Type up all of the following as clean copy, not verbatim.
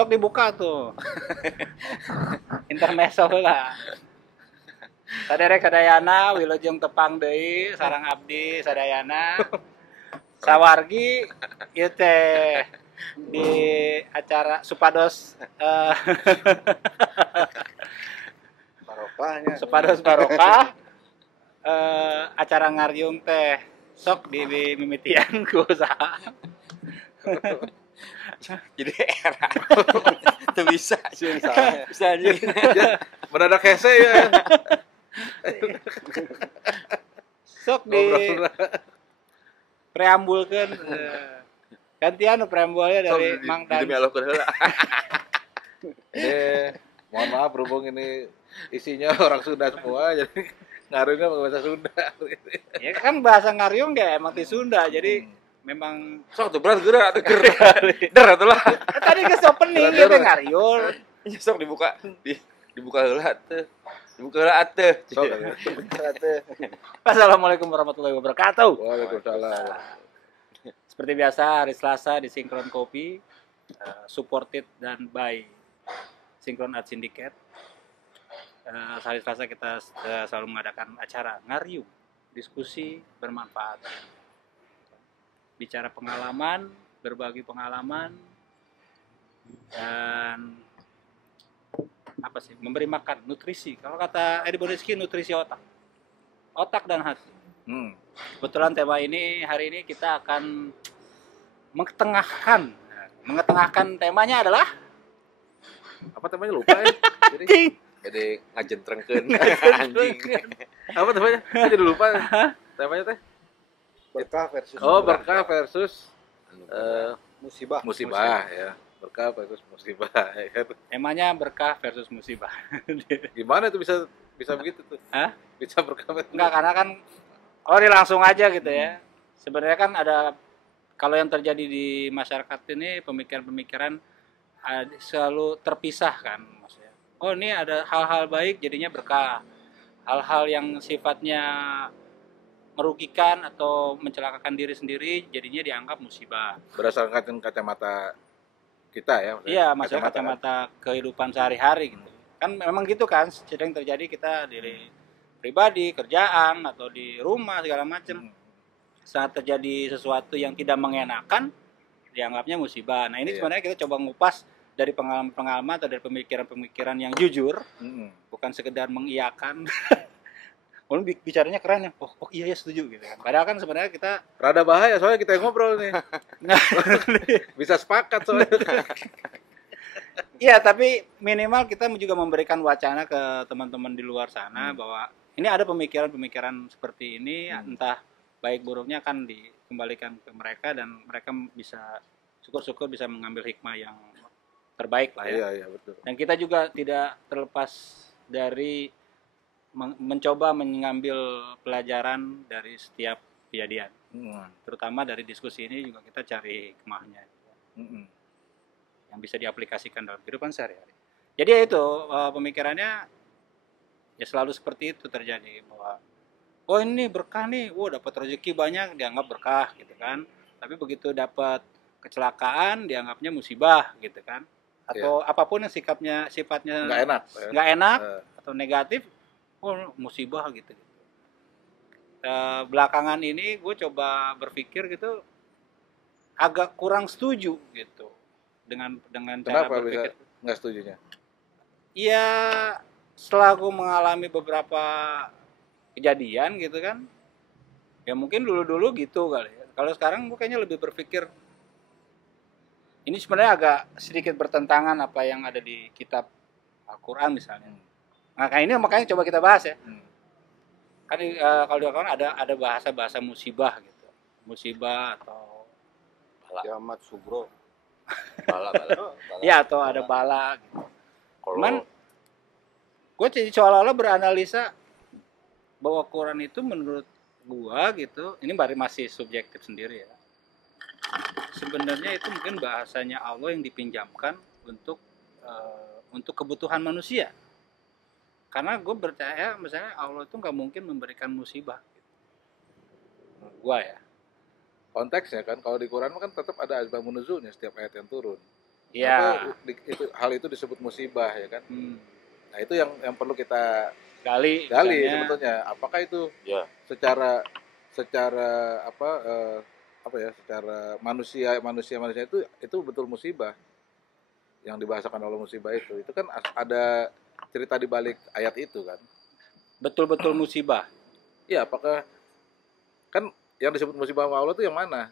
Sok dibuka tuh. Intermezzo lah. Saderek sadayana wilujeng tepang deui sareng abdi sadayana. Sawargi ieu teh di acara supados Barokahnya. supados barokah acara ngaryung teh sok mimitian ku usaha. Jadi era. Itu bisa. Sieun salah. Bisa anjing. Mendadak hese ya. Sok di preambulkeun gantian preambulnya dari Mang Dan. Demi Allah heula. Mohon maaf berhubung ini isinya orang Sunda semua jadi ngaruhnya pakai bahasa Sunda. Ya kan bahasa ngaryung ya emang di Sunda jadi memang Sok tuh berat geura atuh ger. Der atuh lah. tadi geus opening Bener. ieu teh ngaryul. Sok dibuka. Dibuka heula atuh. Dibuka heula atuh. Sok. Assalamualaikum warahmatullahi wabarakatuh. Waalaikumsalam. Seperti biasa hari Selasa di Sinkron Kopi supported dan by Sinkron Art Syndicate. Hari Selasa kita selalu mengadakan acara ngaryung, diskusi bermanfaat. Bicara pengalaman, berbagi pengalaman dan apa sih? Memberi makan, nutrisi. Kalau kata Edi Bodeski nutrisi otak. Otak dan hati. Kebetulan tema ini hari ini kita akan mengetengahkan temanya adalah Apa temanya lupa ya? Jadi ngajentrengkeun anjing. Apa temanya? Saya jadi lupa. Temanya teh. Berkah versus Berkah versus musibah. musibah ya. Berkah versus musibah ya kan. temanya berkah versus musibah. Gimana tuh bisa begitu tuh? Hah? Bisa berkah versus Enggak, karena kan oh ini langsung aja gitu ya. Sebenarnya kan ada kalau yang terjadi di masyarakat ini pemikiran-pemikiran selalu terpisah kan maksudnya. Oh ini ada hal-hal baik jadinya berkah. Hal-hal yang sifatnya merugikan atau mencelakakan diri sendiri jadinya dianggap musibah. berdasarkan kacamata kita ya. Iya, maksudnya kacamata kehidupan sehari-hari gitu. Kan memang gitu kan, sering terjadi kita di pribadi, kerjaan atau di rumah segala macam. Saat terjadi sesuatu yang tidak mengenakan, dianggapnya musibah. Nah, ini Iya. sebenarnya kita coba ngupas dari pengalaman-pengalaman atau dari pemikiran-pemikiran yang jujur, bukan sekedar mengiyakan. Kalau bicaranya keren ya, oh iya ya setuju gitu kan. Padahal kan sebenarnya kita Rada bahaya soalnya kita yang ngobrol nih. Bisa sepakat soalnya. Iya, tapi minimal kita juga memberikan wacana ke teman-teman di luar sana bahwa ini ada pemikiran-pemikiran seperti ini, entah baik buruknya akan dikembalikan ke mereka dan mereka bisa syukur-syukur bisa mengambil hikmah yang terbaik lah ya. Iya betul. Dan kita juga tidak terlepas dari mencoba mengambil pelajaran dari setiap kejadian. Terutama dari diskusi ini juga kita cari hikmahnya. Yang bisa diaplikasikan dalam kehidupan sehari-hari. Jadi ya itu pemikirannya ya selalu seperti itu terjadi bahwa oh ini berkah nih, dapat rezeki banyak dianggap berkah gitu kan. Tapi begitu dapat kecelakaan dianggapnya musibah gitu kan. Atau apapun yang sifatnya nggak enak atau negatif, musibah gitu. Belakangan ini gue coba berpikir gitu agak kurang setuju gitu. Dengan cara Kenapa berpikir. bisa nggak setujunya? Iya, setelah gue mengalami beberapa kejadian gitu kan, ya mungkin dulu gitu kali ya. Kalau sekarang gue kayaknya lebih berpikir ini sebenarnya agak sedikit bertentangan apa yang ada di kitab Al-Quran misalnya. Nah kayak ini makanya coba kita bahas ya. Kan kalau di Al-Quran ada bahasa musibah gitu, musibah atau Kiamat subro. Bala. ya atau ada bala gitu. Cuman gue jadi seolah-olah beranalisa bahwa Quran itu menurut gue gitu, ini masih subjektif sendiri ya. Sebenarnya itu mungkin bahasanya Allah yang dipinjamkan untuk kebutuhan manusia. Karena gue percaya misalnya Allah itu nggak mungkin memberikan musibah. Gitu. Gue ya. Konteksnya kan kalau di Quran kan tetap ada asbabun nuzulnya setiap ayat yang turun. Iya. Itu hal itu disebut musibah ya kan. Nah itu yang perlu kita Gali sebetulnya. Apakah itu Ya. secara secara manusia itu betul musibah yang dibahasakan oleh musibah itu kan ada cerita di balik ayat itu kan. Betul-betul musibah. Iya, apakah kan yang disebut musibah sama Allah itu yang mana?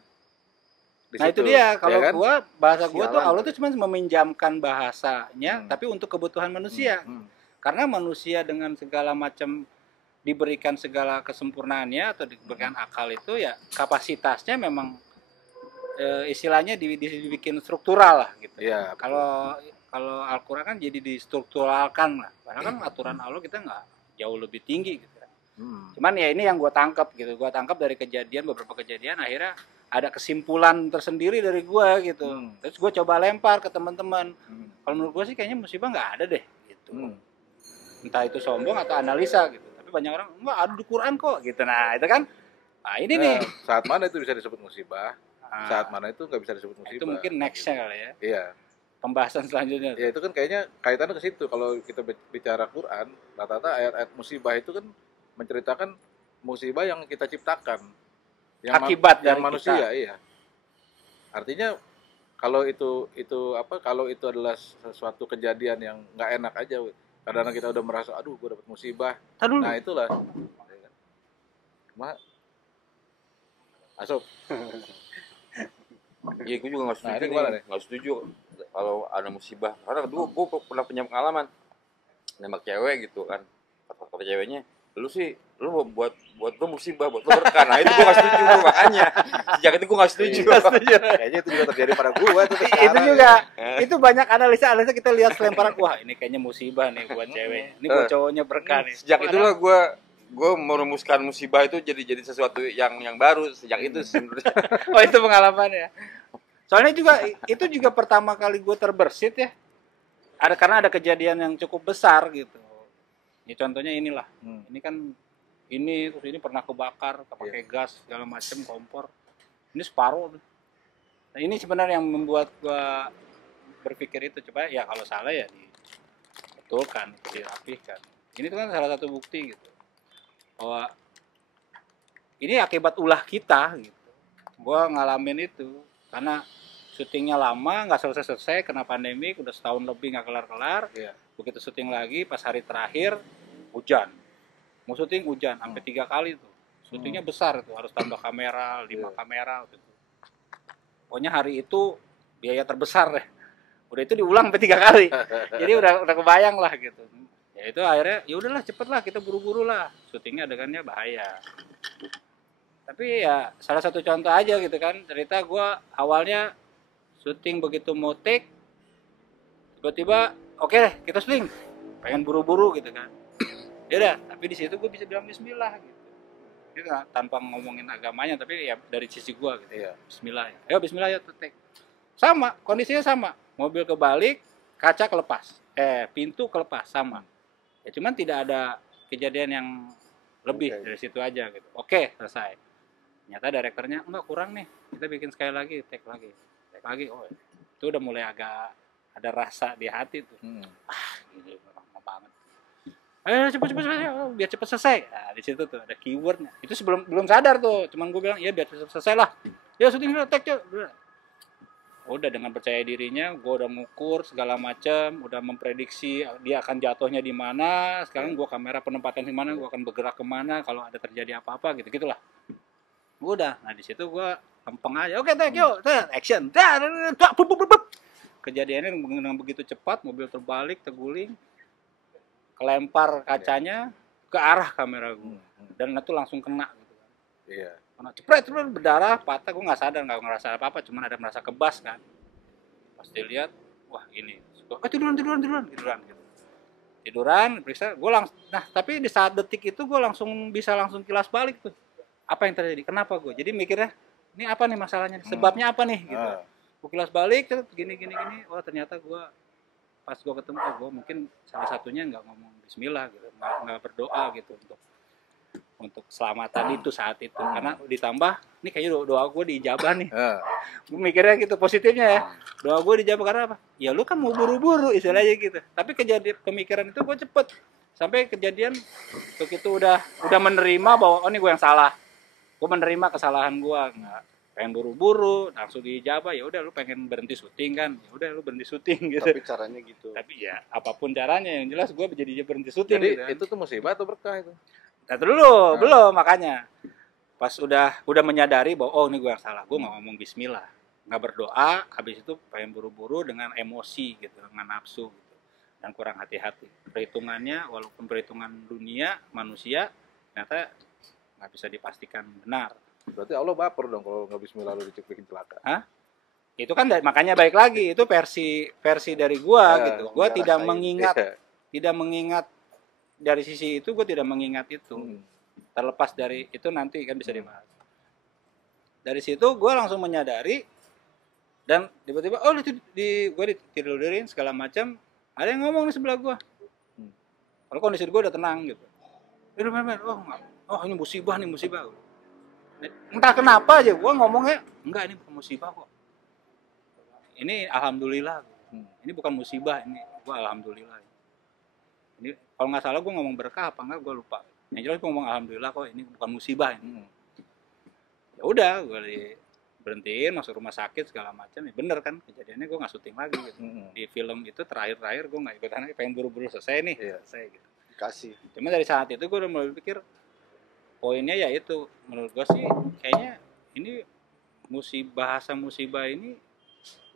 Nah itu dia, kalau ya kan? bahasa gua tuh Sialan, Allah tuh cuma meminjamkan bahasanya, tapi untuk kebutuhan manusia. Karena manusia dengan segala macam diberikan segala kesempurnaannya atau diberikan akal itu ya kapasitasnya memang istilahnya dibikin struktural lah gitu. Iya. Kalau Al-Quran kan jadi distrukturalkan lah. Padahal kan aturan Allah kita nggak jauh lebih tinggi gitu. Cuman ya ini yang gue tangkap gitu. Gue tangkap dari beberapa kejadian akhirnya ada kesimpulan tersendiri dari gue gitu. Terus gue coba lempar ke teman-teman. Kalau menurut gue sih kayaknya musibah nggak ada deh gitu. Entah itu sombong atau analisa gitu. Tapi banyak orang enggak ada di Quran kok gitu. Nah itu kan. Nah ini nih. Saat mana itu bisa disebut musibah? Saat mana itu nggak bisa disebut musibah? Itu mungkin nextnya kali ya. Iya. Pembahasan selanjutnya. Ya itu kan kayaknya kaitannya ke situ. Kalau kita bicara Quran, rata-rata ayat-ayat musibah itu kan menceritakan musibah yang kita ciptakan. Yang akibat yang dari manusia, kita. Iya. Artinya kalau itu adalah sesuatu kejadian yang nggak enak aja, kadang kita udah merasa, aduh, gue dapet musibah. Nah itulah. Masuk. Iya, gue juga nggak setuju nggak setuju kalau ada musibah. Karena gue pernah punya pengalaman nembak cewek gitu kan. Kata ceweknya, lu buat lu musibah, buat lu berkah. Nah itu gue nggak setuju, makanya sejak itu gue nggak setuju. Kayaknya itu juga terjadi pada gue tuh. Itu juga, itu banyak analisa kita lihat selemparan, wah ini kayaknya musibah nih buat cewek, ini buat cowoknya berkah nih. Sejak itulah gue merumuskan musibah itu jadi sesuatu yang baru sejak itu sebenarnya. Oh itu pengalamannya. Soalnya itu juga pertama kali gue terbersit ya. Karena ada kejadian yang cukup besar gitu. Ya contohnya inilah. Ini kan terus ini pernah kebakar, pakai gas segala macam, kompor. Ini separuh. Nah, ini sebenarnya yang membuat gue berpikir itu, coba ya kalau salah ya dibetulkan, dirapihkan. Ini tuh kan salah satu bukti gitu. Bahwa ini akibat ulah kita gitu. Gua ngalamin itu karena syutingnya lama, nggak selesai, kena pandemi, udah setahun lebih nggak kelar. Begitu syuting lagi, pas hari terakhir hujan. Mau syuting hujan sampai 3 kali tuh. Syutingnya besar tuh, harus tambah kamera, 5 kamera gitu. Pokoknya hari itu biaya terbesar deh. Udah itu diulang sampai 3 kali. Jadi udah kebayang lah gitu. Ya itu akhirnya ya udahlah cepet lah, kita buru-buru lah, syutingnya adegannya bahaya. Tapi ya salah satu contoh aja gitu kan, cerita gue awalnya syuting begitu mau take, tiba-tiba oke, kita syuting, pengen buru-buru gitu kan. Ya udah, tapi di situ gue bisa bilang Bismillah gitu. Itu tanpa ngomongin agamanya, tapi ya dari sisi gue gitu ya. Bismillah ya. Ayo Bismillah ya take. Sama, kondisinya sama. Mobil kebalik, kaca kelepas. Pintu kelepas sama. Ya cuman tidak ada kejadian yang lebih dari situ aja gitu. Oke, selesai. Ternyata direkturnya enggak, kurang nih. Kita bikin sekali lagi, take lagi. Oh, itu udah mulai agak ada rasa di hati tuh. Gitu lama banget. Ayo cepet biar cepet selesai. Nah, di situ tuh ada keywordnya. Itu belum sadar tuh. Cuman gue bilang, "Ya biar cepet selesai lah." Ya syuting dulu, take yuk. Udah dengan percaya dirinya, gue udah ngukur segala macam, udah memprediksi dia akan jatuhnya di mana. Sekarang gue kamera penempatan di mana, gue akan bergerak kemana kalau ada terjadi apa-apa gitu-gitulah. Udah, nah di situ gue lempeng aja. Oke, take yuk, action. Kejadiannya dengan begitu cepat, mobil terbalik, terguling, kelempar kacanya ke arah kamera gue, dan itu langsung kena gitu kan. Iya. Karena cepret berdarah, patah, gue nggak sadar, nggak ngerasa apa-apa, cuman ada merasa kebas kan. Pas dilihat, wah ini, tiduran gitu. Tiduran, periksa, gue langsung, nah tapi di saat detik itu gue bisa langsung kilas balik tuh. Apa yang terjadi? Kenapa gue? Jadi mikirnya, ini apa nih masalahnya? Sebabnya apa nih? Gitu. Gue kilas balik, gini. Wah ternyata gue, pas gue ketemu, gue mungkin salah satunya nggak ngomong Bismillah gitu, nggak berdoa gitu untuk untuk keselamatan itu saat itu. Karena ditambah ini kayaknya doa gue diijabah nih. Gue mikirnya gitu positifnya ya. Doa gue dijawab karena apa? Ya lu kan mau buru-buru istilahnya gitu. Tapi kejadian pemikiran itu gue cepet. Sampai kejadian begitu udah menerima bahwa oh ini gue yang salah. Gue menerima kesalahan gue, nggak pengen buru-buru, langsung dijawab ya udah lu pengen berhenti syuting kan. Ya udah lu berhenti syuting gitu. Tapi caranya gitu. Tapi ya apapun caranya yang jelas gue jadi berhenti syuting. Jadi gitu. itu tuh musibah atau berkah itu? Nah, dulu belum makanya. Pas udah menyadari bahwa oh ini gue yang salah, gue nggak ngomong bismillah, nggak berdoa, habis itu pengen buru-buru dengan emosi gitu, dengan nafsu gitu, dan kurang hati-hati. Perhitungannya walaupun perhitungan dunia manusia ternyata nggak bisa dipastikan benar. Berarti Allah baper dong kalau nggak bismillah lu bikin celaka. Hah? Itu kan makanya baik lagi itu versi dari gue gitu. Gue tidak mengingat dari sisi itu, gue tidak mengingat itu. Terlepas dari itu nanti kan bisa dibahas. Dari situ gue langsung menyadari dan tiba-tiba oh gue ditidurin segala macam, ada yang ngomong di sebelah gue. Kalau kondisi gue udah tenang gitu. Oh ini musibah. Entah kenapa aja gue ngomongnya enggak ini bukan musibah kok. Ini alhamdulillah. Ini bukan musibah, ini gue alhamdulillah. Ini kalau nggak salah gue ngomong berkah apa enggak gue lupa. Yang jelas gue ngomong alhamdulillah kok ini bukan musibah ini. Ya udah gue berhentiin masuk rumah sakit segala macam. Ya bener kan kejadiannya gue nggak syuting lagi gitu. Di film itu terakhir gue nggak ikutan, pengen buru-buru selesai nih. Selesai gitu. Dikasih. Cuma dari saat itu gue udah mulai pikir poinnya ya itu menurut gue sih kayaknya ini bahasa musibah ini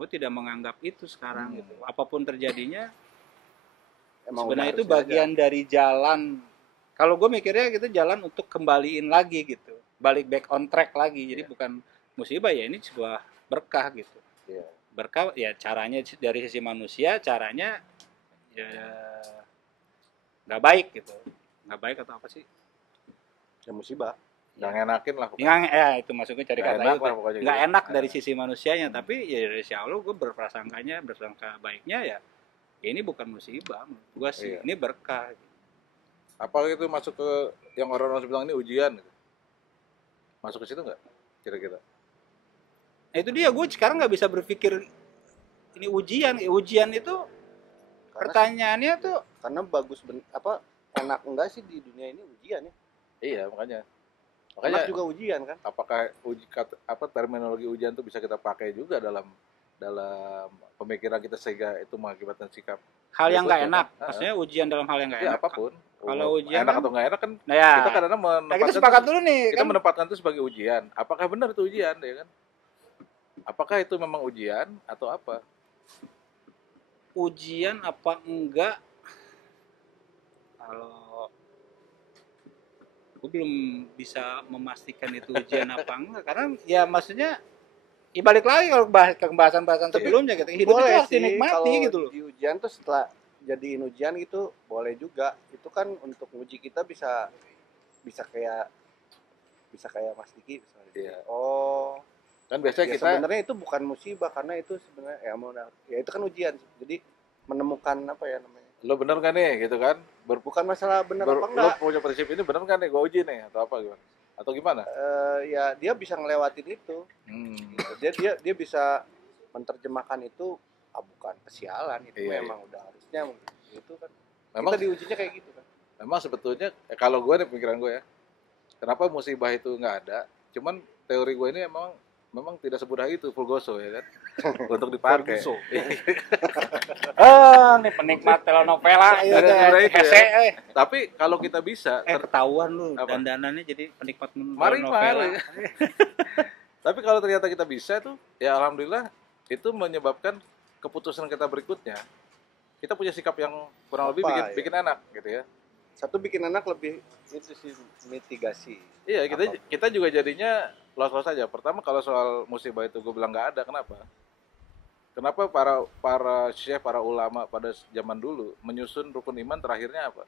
gue tidak menganggap itu sekarang gitu. Apapun terjadinya emang sebenarnya itu bagian dari jalan. Kalau gue mikirnya gitu jalan untuk kembaliin lagi gitu, balik back on track lagi. Jadi bukan musibah ya, ini sebuah berkah gitu. Berkah ya caranya dari sisi manusia, caranya ya nggak baik gitu, nggak baik atau apa sih? Ya musibah. Nggak enakin lah. Ya itu maksudnya cari kata itu. Nggak enak dari sisi manusianya, tapi ya dari sisi Allah gue berprasangka baiknya ya ini bukan musibah, gue sih ini berkah. Apa itu masuk ke yang orang-orang bilang ini ujian? Masuk ke situ nggak? Kira-kira? Nah, itu dia gue sekarang nggak bisa berpikir ini ujian. Ujian itu pertanyaannya tuh karena bagus enak enggak sih di dunia ini ujian ya? Iya makanya juga ujian kan? Apakah terminologi ujian itu bisa kita pakai juga dalam pemikiran kita sehingga itu mengakibatkan sikap hal yang nggak enak, maksudnya ujian dalam hal yang nggak enak. Apapun. Kalau ujian enak atau nggak enak kan, kita kadang-kadang menempatkan. Kita sepakat dulu nih. Kita menempatkan itu sebagai ujian. Apakah benar itu ujian, ya kan? Apakah itu memang ujian atau apa? Ujian apa enggak? Kalau gue belum bisa memastikan itu ujian apa enggak, karena ya maksudnya ya balik lagi kalau ke pembahasan sebelumnya gitu. Hidup itu harus dinikmati gitu loh. Di ujian tuh setelah jadiin ujian gitu boleh juga. Itu kan untuk uji kita bisa kayak Mas Diki misalnya. Oh, kan biasanya ya kita sebenarnya itu bukan musibah karena itu sebenarnya ya itu kan ujian. Jadi menemukan apa ya namanya? Lo bener kan nih gitu kan? Bukan masalah bener apa enggak. Lo punya prinsip ini bener kan nih? Gue uji nih atau apa gimana? Atau gimana? Ya dia bisa ngelewatin itu. Dia bisa menerjemahkan itu bukan kesialan itu memang udah harusnya itu kan. Memang kita diujinya kayak gitu kan. Memang sebetulnya kalau gue nih pikiran gue ya. Kenapa musibah itu nggak ada? Cuman teori gue ini memang tidak semudah itu Fulgoso ya kan. Untuk dipakai. Nih penikmat telenovela ya. Tapi kalau kita bisa ketahuan lu dandanannya jadi penikmat telenovela. Tapi kalau ternyata kita bisa tuh ya alhamdulillah itu menyebabkan keputusan kita berikutnya kita punya sikap yang kurang lebih bikin enak gitu ya. Satu bikin enak lebih itu sih mitigasi. Iya, kita juga jadinya los-los aja. Pertama kalau soal musibah itu gue bilang nggak ada, kenapa? Kenapa para syekh, para ulama pada zaman dulu menyusun rukun iman terakhirnya apa?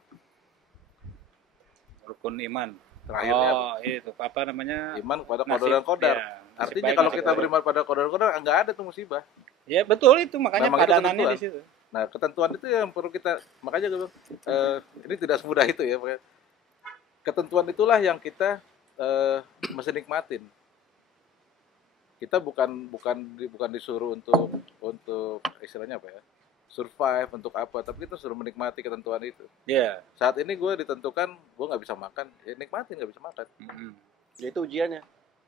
Rukun iman terakhirnya itu apa namanya? Iman kepada qadar dan qadar. Ya, artinya kalau kita beriman pada qadar dan qadar nggak ada tuh musibah. Ya betul itu, makanya padanannya di situ. Nah, ketentuan itu yang perlu kita, makanya gue ini tidak semudah itu ya. ketentuan itulah yang kita mesti nikmatin. Kita bukan disuruh untuk istilahnya apa ya, survive untuk apa, tapi kita suruh menikmati ketentuan itu. Iya. Saat ini gue ditentukan gue nggak bisa makan, ya nikmatin nggak bisa makan. Ya itu ujiannya.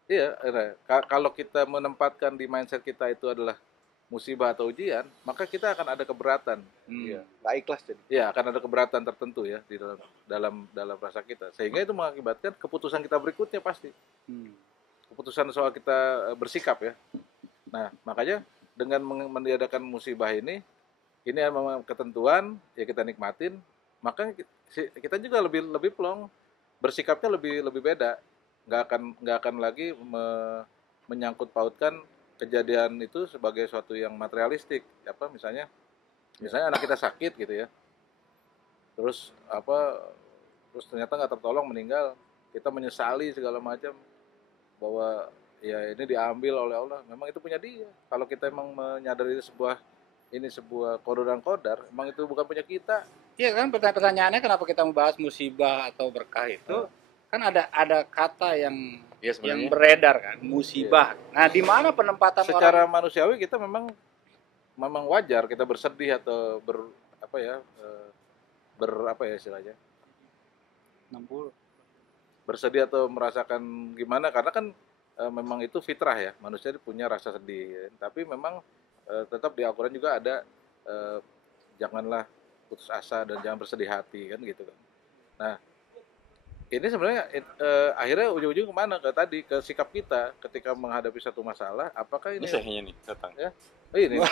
Iya, kalau kita menempatkan di mindset kita itu adalah musibah atau ujian, maka kita akan ada keberatan. Iya, nggak ikhlas jadi. Iya, akan ada keberatan tertentu ya di dalam rasa kita, sehingga itu mengakibatkan keputusan kita berikutnya pasti. Keputusan soal kita bersikap ya. Nah, makanya dengan meniadakan musibah ini memang ketentuan, ya kita nikmatin, maka kita juga lebih plong, bersikapnya lebih beda. Nggak akan lagi menyangkut pautkan kejadian itu sebagai suatu yang materialistik. Apa misalnya anak kita sakit gitu ya. Terus ternyata nggak tertolong, meninggal, kita menyesali segala macam bahwa ya ini diambil oleh Allah, memang itu punya dia. Kalau kita emang menyadari sebuah qadar dan qadar, emang itu bukan punya kita. Iya kan, pertanyaannya kenapa kita membahas musibah atau berkah itu? Kan ada kata yang beredar kan, musibah. Nah, di mana penempatan secara orang? manusiawi kita memang wajar kita bersedih atau istilahnya 60. bersedih atau merasakan gimana, karena kan memang itu fitrah ya, manusia punya rasa sedih ya. Tapi memang tetap di Al-Quran juga ada janganlah putus asa dan jangan bersedih hati kan gitu kan. Nah, ini sebenarnya akhirnya ujung-ujung kemana, ke sikap kita ketika menghadapi satu masalah. Apakah ini sayangnya nih datang ya? Ini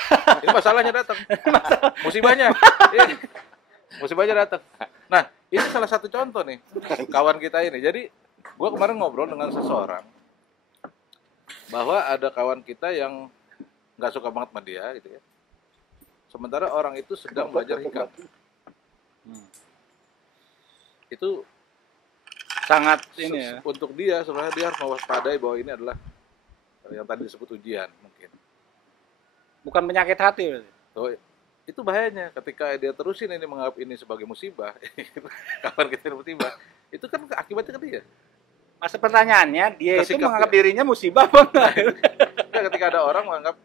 masalahnya datang, musibahnya datang. Nah, ini salah satu contoh nih kawan kita ini. Jadi gue kemarin ngobrol dengan seseorang bahwa ada kawan kita yang nggak suka banget sama dia gitu ya. Sementara orang itu sedang belajar hikam. Itu Sangat ini ya. Untuk dia sebenarnya dia harus mewaspadai bahwa ini adalah yang tadi disebut ujian mungkin. Bukan penyakit hati berarti. So, itu bahayanya ketika dia terusin ini menganggap ini sebagai musibah. Kapan kita musibah, itu kan akibatnya ke dia. Masa pertanyaannya, dia itu Kesikap menganggap dia. dirinya musibah apa enggak? Ya, ketika ada orang menganggap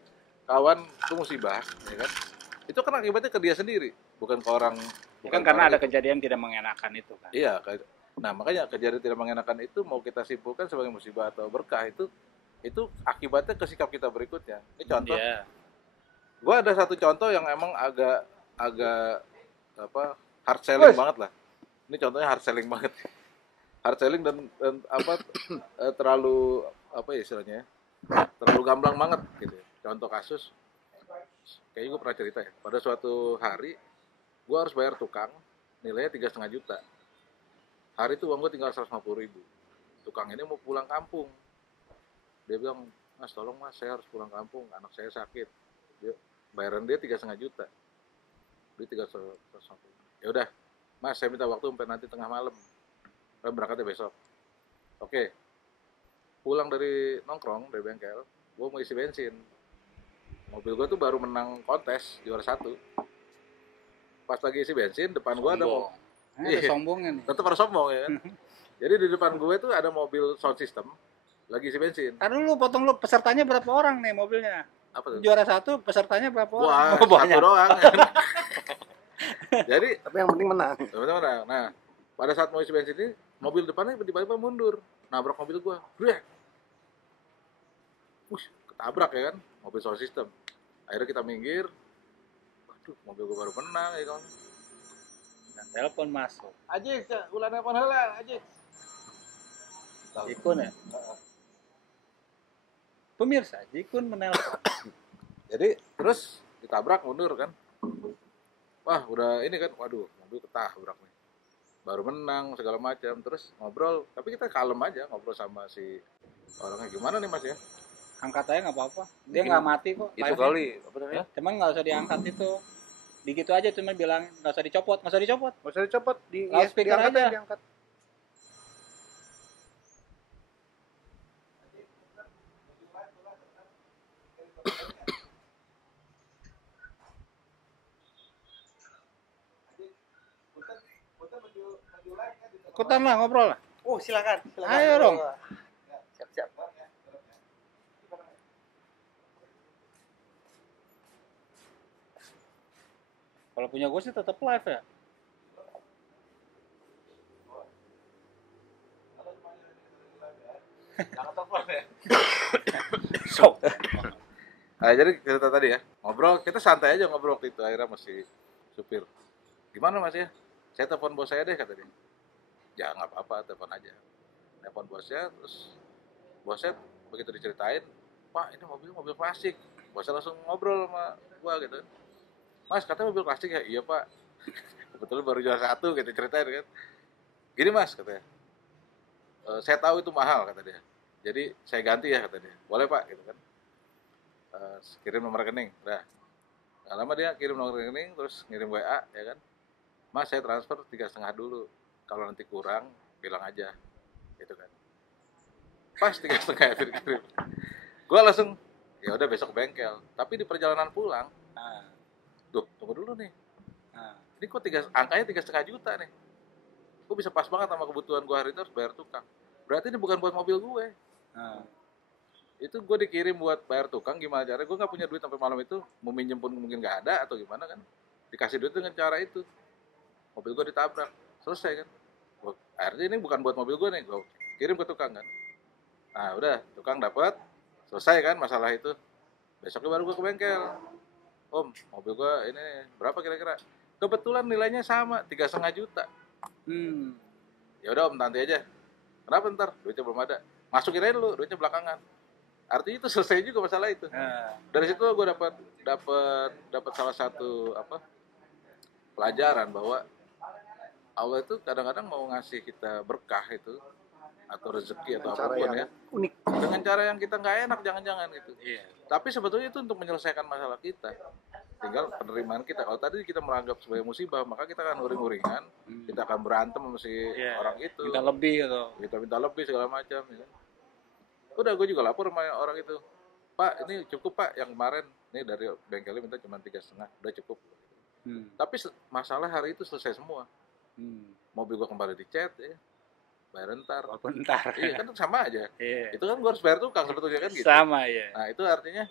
kawan itu musibah, ya kan? Itu kan akibatnya ke dia sendiri, bukan ke orang. Bukan karena ada kejadian tidak mengenakan itu kan. Iya, nah makanya kejadian tidak mengenakan itu mau kita simpulkan sebagai musibah atau berkah, itu akibatnya ke sikap kita berikutnya. Ini contoh. Yeah. Gue ada satu contoh yang emang agak hard selling banget lah. Ini contohnya hard selling banget. Hard selling dan terlalu istilahnya? Terlalu gamblang banget gitu. Contoh kasus, kayaknya gue pernah cerita ya. Pada suatu hari gue harus bayar tukang nilainya 3,5 juta. Hari itu uang gue tinggal 150.000. Tukang ini mau pulang kampung. Dia bilang, "Mas, tolong mas, saya harus pulang kampung, anak saya sakit." Bayaran dia 3,5 juta. Dia 350. Ya udah, Mas, saya minta waktu sampai nanti tengah malam. Saya berangkatnya besok. Oke. Pulang dari nongkrong dari bengkel, gue mau isi bensin. Mobil gue tuh baru menang kontes juara 1. Pas lagi isi bensin, depan gue ada ada sombongnya nih. Tetap harus sombong ya kan. Jadi di depan gue tuh ada mobil sound system lagi isi bensin. Ntar dulu, potong lu, pesertanya berapa orang nih mobilnya? Apa tuh? Juara 1, pesertanya berapa orang? Wah, satu doang. Jadi, Tapi yang penting menang. Nah, pada saat mau isi bensin ini, mobil depannya tiba-tiba mundur, nabrak mobil gua. Brek. Ketabrak ya kan, mobil sound system. Akhirnya kita minggir. Waduh, mobil gua baru menang ya kan. Nah, telepon masuk. Ajik, ulah telepon heula, Ajik. Jikun ya? Pemirsa, Jikun menelpon. Jadi terus ditabrak mundur kan. Wah, udah ini kan, waduh, mobil ketabrak nih. Baru menang segala macam, terus ngobrol, tapi kita kalem aja ngobrol sama si orangnya. Gimana nih Mas ya? Angkat aja nggak apa-apa. Dia nggak mati kok. Itu kali apa namanya? Cuman nggak usah diangkat itu. Digitu aja cuma bilang nggak usah dicopot, nggak usah dicopot. Nggak usah dicopot, Loudspeaker diangkat aja. diangkat. Ikutan lah ngobrol lah. Silakan. Ayo dong. Siap. Kalau punya gue sih tetap live ya. Sok. Nah, jadi cerita tadi ya, ngobrol, kita santai aja ngobrol waktu itu, akhirnya masih supir. Gimana mas ya? Saya telepon bos saya deh, kata dia. Ya nggak apa-apa, telepon aja. Telepon bosnya, terus bosnya begitu diceritain, Pak ini mobil plastik. Bosnya langsung ngobrol sama gua gitu. Mas katanya mobil plastik ya? Iya pak. Kebetulan baru jual satu, gitu ceritain kan. Gini mas, katanya. Saya tahu itu mahal, kata dia. Jadi saya ganti ya, kata dia. Boleh pak, gitu kan. Kirim nomor rekening, udah. Nggak lama dia kirim nomor rekening, terus ngirim WA, ya kan. Mas saya transfer 3,5 dulu. Kalau nanti kurang, bilang aja, gitu kan. Pas 3,5 itu dikirim. Gue langsung, ya udah besok ke bengkel. Tapi di perjalanan pulang, tunggu dulu nih. Ini kok angkanya 3,5 juta nih. Gue bisa pas banget sama kebutuhan gue hari itu harus bayar tukang. Berarti ini bukan buat mobil gue. Itu gue dikirim buat bayar tukang, gimana caranya? Gue nggak punya duit sampai malam itu, mau minjem pun mungkin nggak ada atau gimana kan? Dikasih duit dengan cara itu, mobil gue ditabrak, selesai kan? Akhirnya ini bukan buat mobil gue nih, gue kirim ke tukang kan? Nah udah, tukang dapat, selesai kan masalah itu. Besoknya baru gue ke bengkel, Om, mobil gue ini berapa kira-kira? Kebetulan nilainya sama, 3,5 juta. Ya udah Om, nanti aja. Kenapa ntar? Duitnya belum ada. Masukin aja dulu, duitnya belakangan. Artinya itu selesai juga masalah itu. Dari situ gue dapat salah satu pelajaran bahwa Allah itu kadang-kadang mau ngasih kita berkah itu atau rezeki atau apapun ya. Unik. Dengan cara yang kita nggak enak jangan-jangan gitu. Tapi sebetulnya itu untuk menyelesaikan masalah kita. Tinggal penerimaan kita. Kalau tadi kita menganggap sebagai musibah, maka kita akan uring-uringan, kita akan berantem sama si orang itu. Minta lebih atau kita minta lebih segala macam. Ya. Udah gue juga lapor sama orang itu, Pak ini cukup pak yang kemarin, ini dari bengkelnya minta cuma 3,5, udah cukup. Tapi masalah hari itu selesai semua. Mobil gue kembali dicat ya, bayar ntar. Iya kan sama aja. Itu kan gue harus bayar tukang sebetulnya kan gitu. Sama ya. Nah itu artinya,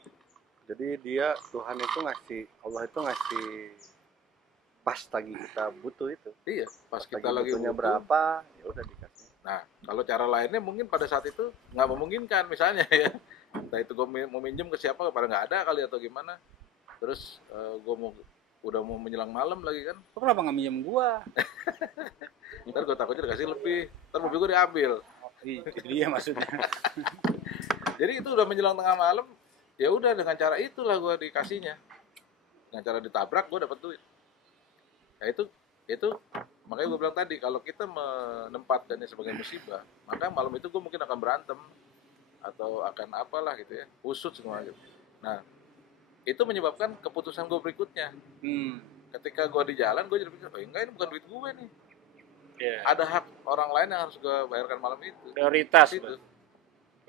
jadi Tuhan itu Allah itu ngasih pas tagi kita butuh itu. Iya, pas kita lagi butuh berapa, ya udah dikasih. Nah, kalau cara lainnya mungkin pada saat itu nggak memungkinkan misalnya ya. Entah itu gue mau minjem ke siapa, pada nggak ada kali atau gimana. Terus gue udah mau menjelang malam lagi kan. Kok kenapa nggak minjem gua? Ntar gue takutnya dikasih lebih, ntar mobil gue diambil. Itu dia maksudnya. Jadi itu udah menjelang tengah malam, ya udah dengan cara itulah gue dikasihnya. Dengan cara ditabrak gue dapat duit. Nah itu makanya gue bilang tadi, kalau kita menempatkannya sebagai musibah, maka malam itu gue mungkin akan berantem atau akan apalah gitu ya, usut semua gitu. Nah itu menyebabkan keputusan gue berikutnya. Ketika gue di jalan, gue jadi pikir, enggak ini bukan duit gue nih. Ada hak orang lain yang harus gue bayarkan malam itu. Prioritas itu.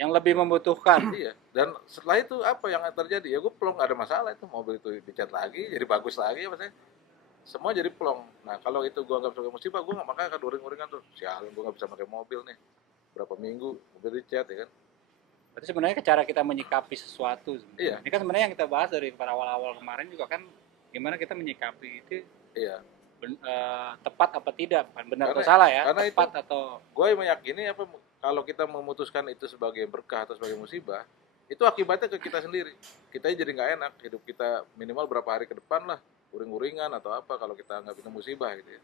Yang lebih membutuhkan. Iya. Dan setelah itu apa yang terjadi? Ya gue plong, nggak ada masalah itu, mobil itu dicat lagi, jadi bagus lagi ya maksudnya. Semua jadi plong. Nah kalau itu gue anggap sebagai musibah, gue nggak, makanya akan uring-uringan tuh. Sialan gue nggak bisa pakai mobil nih. Berapa minggu mobil dicat ya kan. Berarti sebenarnya cara kita menyikapi sesuatu. Iya. Ini kan sebenarnya yang kita bahas dari pada awal-awal kemarin juga kan, gimana kita menyikapi itu. Iya. Tepat apa tidak, benar atau salah ya. Karena tepat itu, atau. Gue meyakini kalau kita memutuskan itu sebagai berkah atau sebagai musibah, itu akibatnya ke kita sendiri. Kita jadi nggak enak. Hidup kita minimal berapa hari ke depan lah. Uring-uringan atau apa kalau kita anggap itu musibah gitu ya.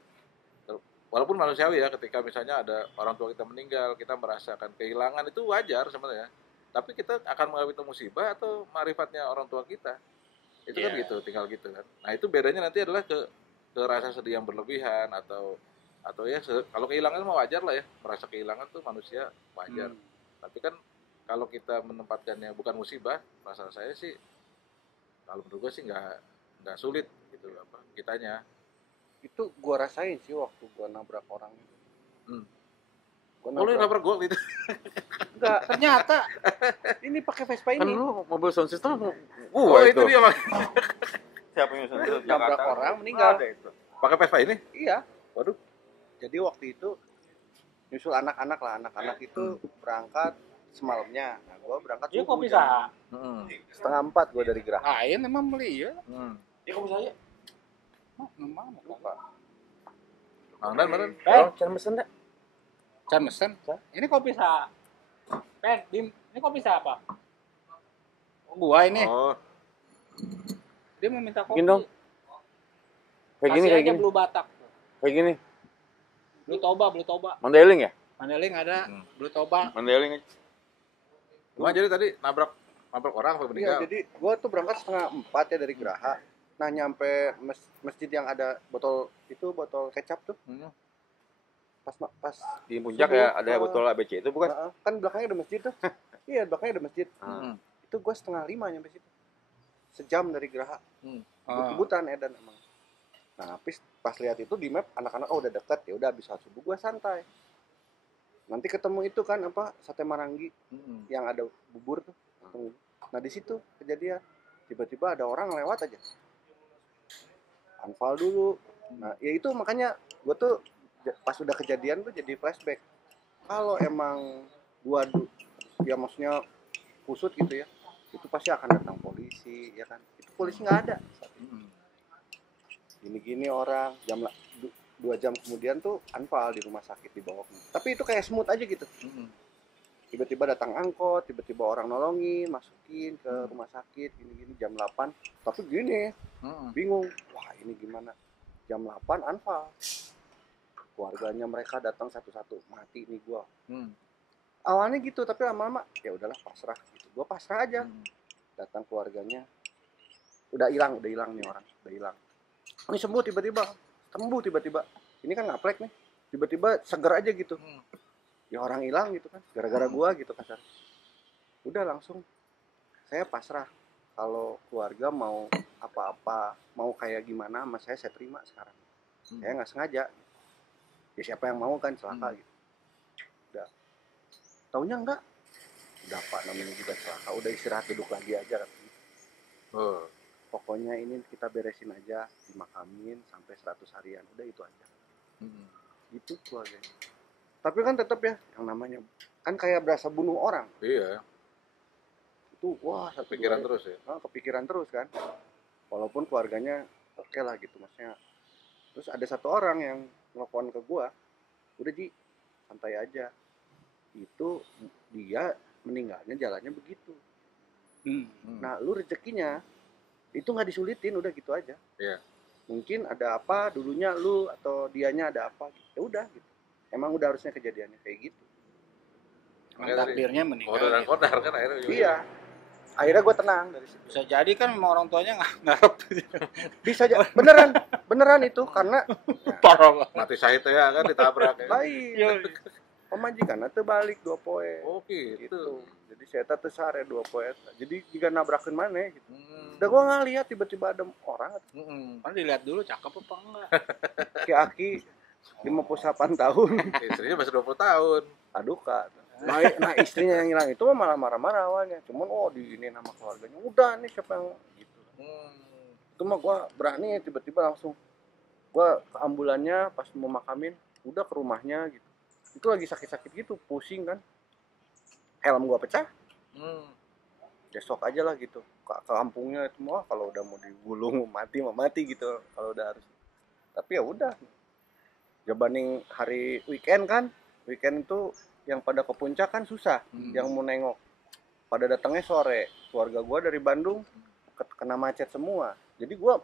Walaupun manusiawi ya, ketika misalnya ada orang tua kita meninggal, kita merasakan kehilangan, itu wajar sebenarnya. Tapi kita akan menganggap itu musibah atau marifatnya orang tua kita. Itu kan gitu, tinggal gitu kan. Nah itu bedanya nanti adalah ke rasa sedih yang berlebihan atau ya kalau kehilangan mah wajar lah ya. Merasa kehilangan tuh manusia wajar. Tapi kan kalau kita menempatkannya bukan musibah, rasa saya sih kalau menurut gue sih nggak sulit gitu kitanya. Itu gua rasain sih waktu gua nabrak orang itu. Boleh nabrak gua gitu. Enggak, ternyata ini pakai Vespa ini. Kan lu mobil sound system itu dia Bang. Siapa yang sound system? Nabrak orang meninggal. Ada itu. Pakai Vespa ini? Iya. Waduh. Jadi waktu itu nyusul anak-anak lah, anak-anak itu berangkat semalamnya. Nah, gua berangkat Iya subuh kopi jam sah. 3:30 gua dari Geraha. Lain emang beli ya. Iya kopi saya. Memang Lupa. Mangdan meren. Oh, cara mesen dah. Can mesen. Ini kopi sah. Dim, ini kopi sah apa? Gua ini. Oh, Dia mau minta kopi. Bikin dong. Kayak gini, Kasih kayak aja gini. Blue Batak. Kayak gini. Blue Toba. Mandailing ya? Mandeling ada, Blue Toba. Mandailing aja. cuma jadi tadi nabrak orang apa Iya, meninggal? jadi gua tuh berangkat 3:30 ya dari Geraha. Nah, nyampe masjid yang ada botol kecap tuh. Pas Di puncak subuh, ya ada botol ABC itu bukan? kan belakangnya ada masjid tuh. Iya, belakangnya ada masjid. Itu gua 4:30 nyampe situ. Sejam dari Geraha. Kebut-kebutan edan emang. Nah, pas lihat itu di map anak-anak udah deket, ya udah habis sholat subuh gua santai. Nanti ketemu itu kan sate Marangi yang ada bubur tuh. Nah, di situ kejadian tiba-tiba ada orang lewat aja. Anfal dulu. Nah, ya itu makanya gua tuh pas udah kejadian tuh jadi flashback. Kalau emang gua ya maksudnya kusut gitu ya, itu pasti akan datang polisi, ya kan? Itu polisi nggak ada. Gini-gini orang 2 jam kemudian tuh anfal di rumah sakit dibawa. Tapi itu kayak smooth aja gitu. Tiba-tiba datang angkot, tiba-tiba orang nolongin, masukin ke rumah sakit, gini-gini jam 8. Tapi gini, bingung. Wah, ini gimana? Jam 8 anfal. Keluarganya mereka datang satu-satu, mati nih gua. Awalnya gitu, tapi lama-lama ya udahlah pasrah gitu. Gua pasrah aja. Datang keluarganya. Udah hilang nih orang, udah hilang. Ini sembuh tiba-tiba. Ini kan ngaplek nih. Tiba-tiba seger aja gitu. Ya orang hilang gitu kan, gara-gara gua gitu kasar. Udah langsung saya pasrah. Kalau keluarga mau apa-apa, mau kayak gimana sama saya terima sekarang. Saya nggak sengaja. Ya siapa yang mau kan celaka gitu. Udah. Taunya enggak. Udah Pak, namanya juga celaka. Udah istirahat duduk lagi aja kan. Pokoknya ini kita beresin aja, dimakamin sampai 100 harian. Udah itu aja. Gitu keluarganya. Tapi kan tetap ya, yang namanya kan kayak berasa bunuh orang. Iya. Itu wah, Kepikiran terus ya. Kepikiran terus kan. Walaupun keluarganya oke lah gitu maksudnya. Terus ada satu orang yang nelfon ke gua, udah Ji, santai aja. Itu dia meninggalnya jalannya begitu. Nah, lu rezekinya itu nggak disulitin, udah gitu aja. Iya. Mungkin ada apa dulunya lu atau dianya ada apa, ya udah gitu. Emang udah harusnya kejadiannya kayak gitu. Takdirnya meninggal. Kodar kan akhirnya juga. Iya. Akhirnya gue tenang dari situ. Bisa jadi kan memang orang tuanya ngarep. Bisa aja, beneran itu karena Parah. Mati syahid ya kan ditabrak ya. lain. Pemajikan itu balik 2 poe. Oh gitu. Jadi saya tuh sare 2 poe. Jadi jika nabrakin mana gitu. Udah gue nggak lihat tiba-tiba ada orang. Kan dilihat dulu cakep apa enggak. Aki 58 tahun. Istrinya masih 20 tahun. Aduh Kak. Nah istrinya yang hilang itu malah marah-marah awalnya. Cuman diinin sama keluarganya. Udah nih siapa yang gitu. Itu mah gue berani tiba-tiba langsung. Gue ke ambulannya pas mau makamin. Udah ke rumahnya gitu. Itu lagi sakit-sakit gitu. Pusing kan. Helm gue pecah. Besok aja lah gitu. Ke kampungnya itu mah kalau udah mau digulung mati gitu. Kalau udah harus. Tapi ya udah. Jabaning hari weekend kan. Weekend itu yang pada ke puncak kan susah, yang mau nengok. Pada datangnya sore. Keluarga gue dari Bandung kena macet semua. Jadi gue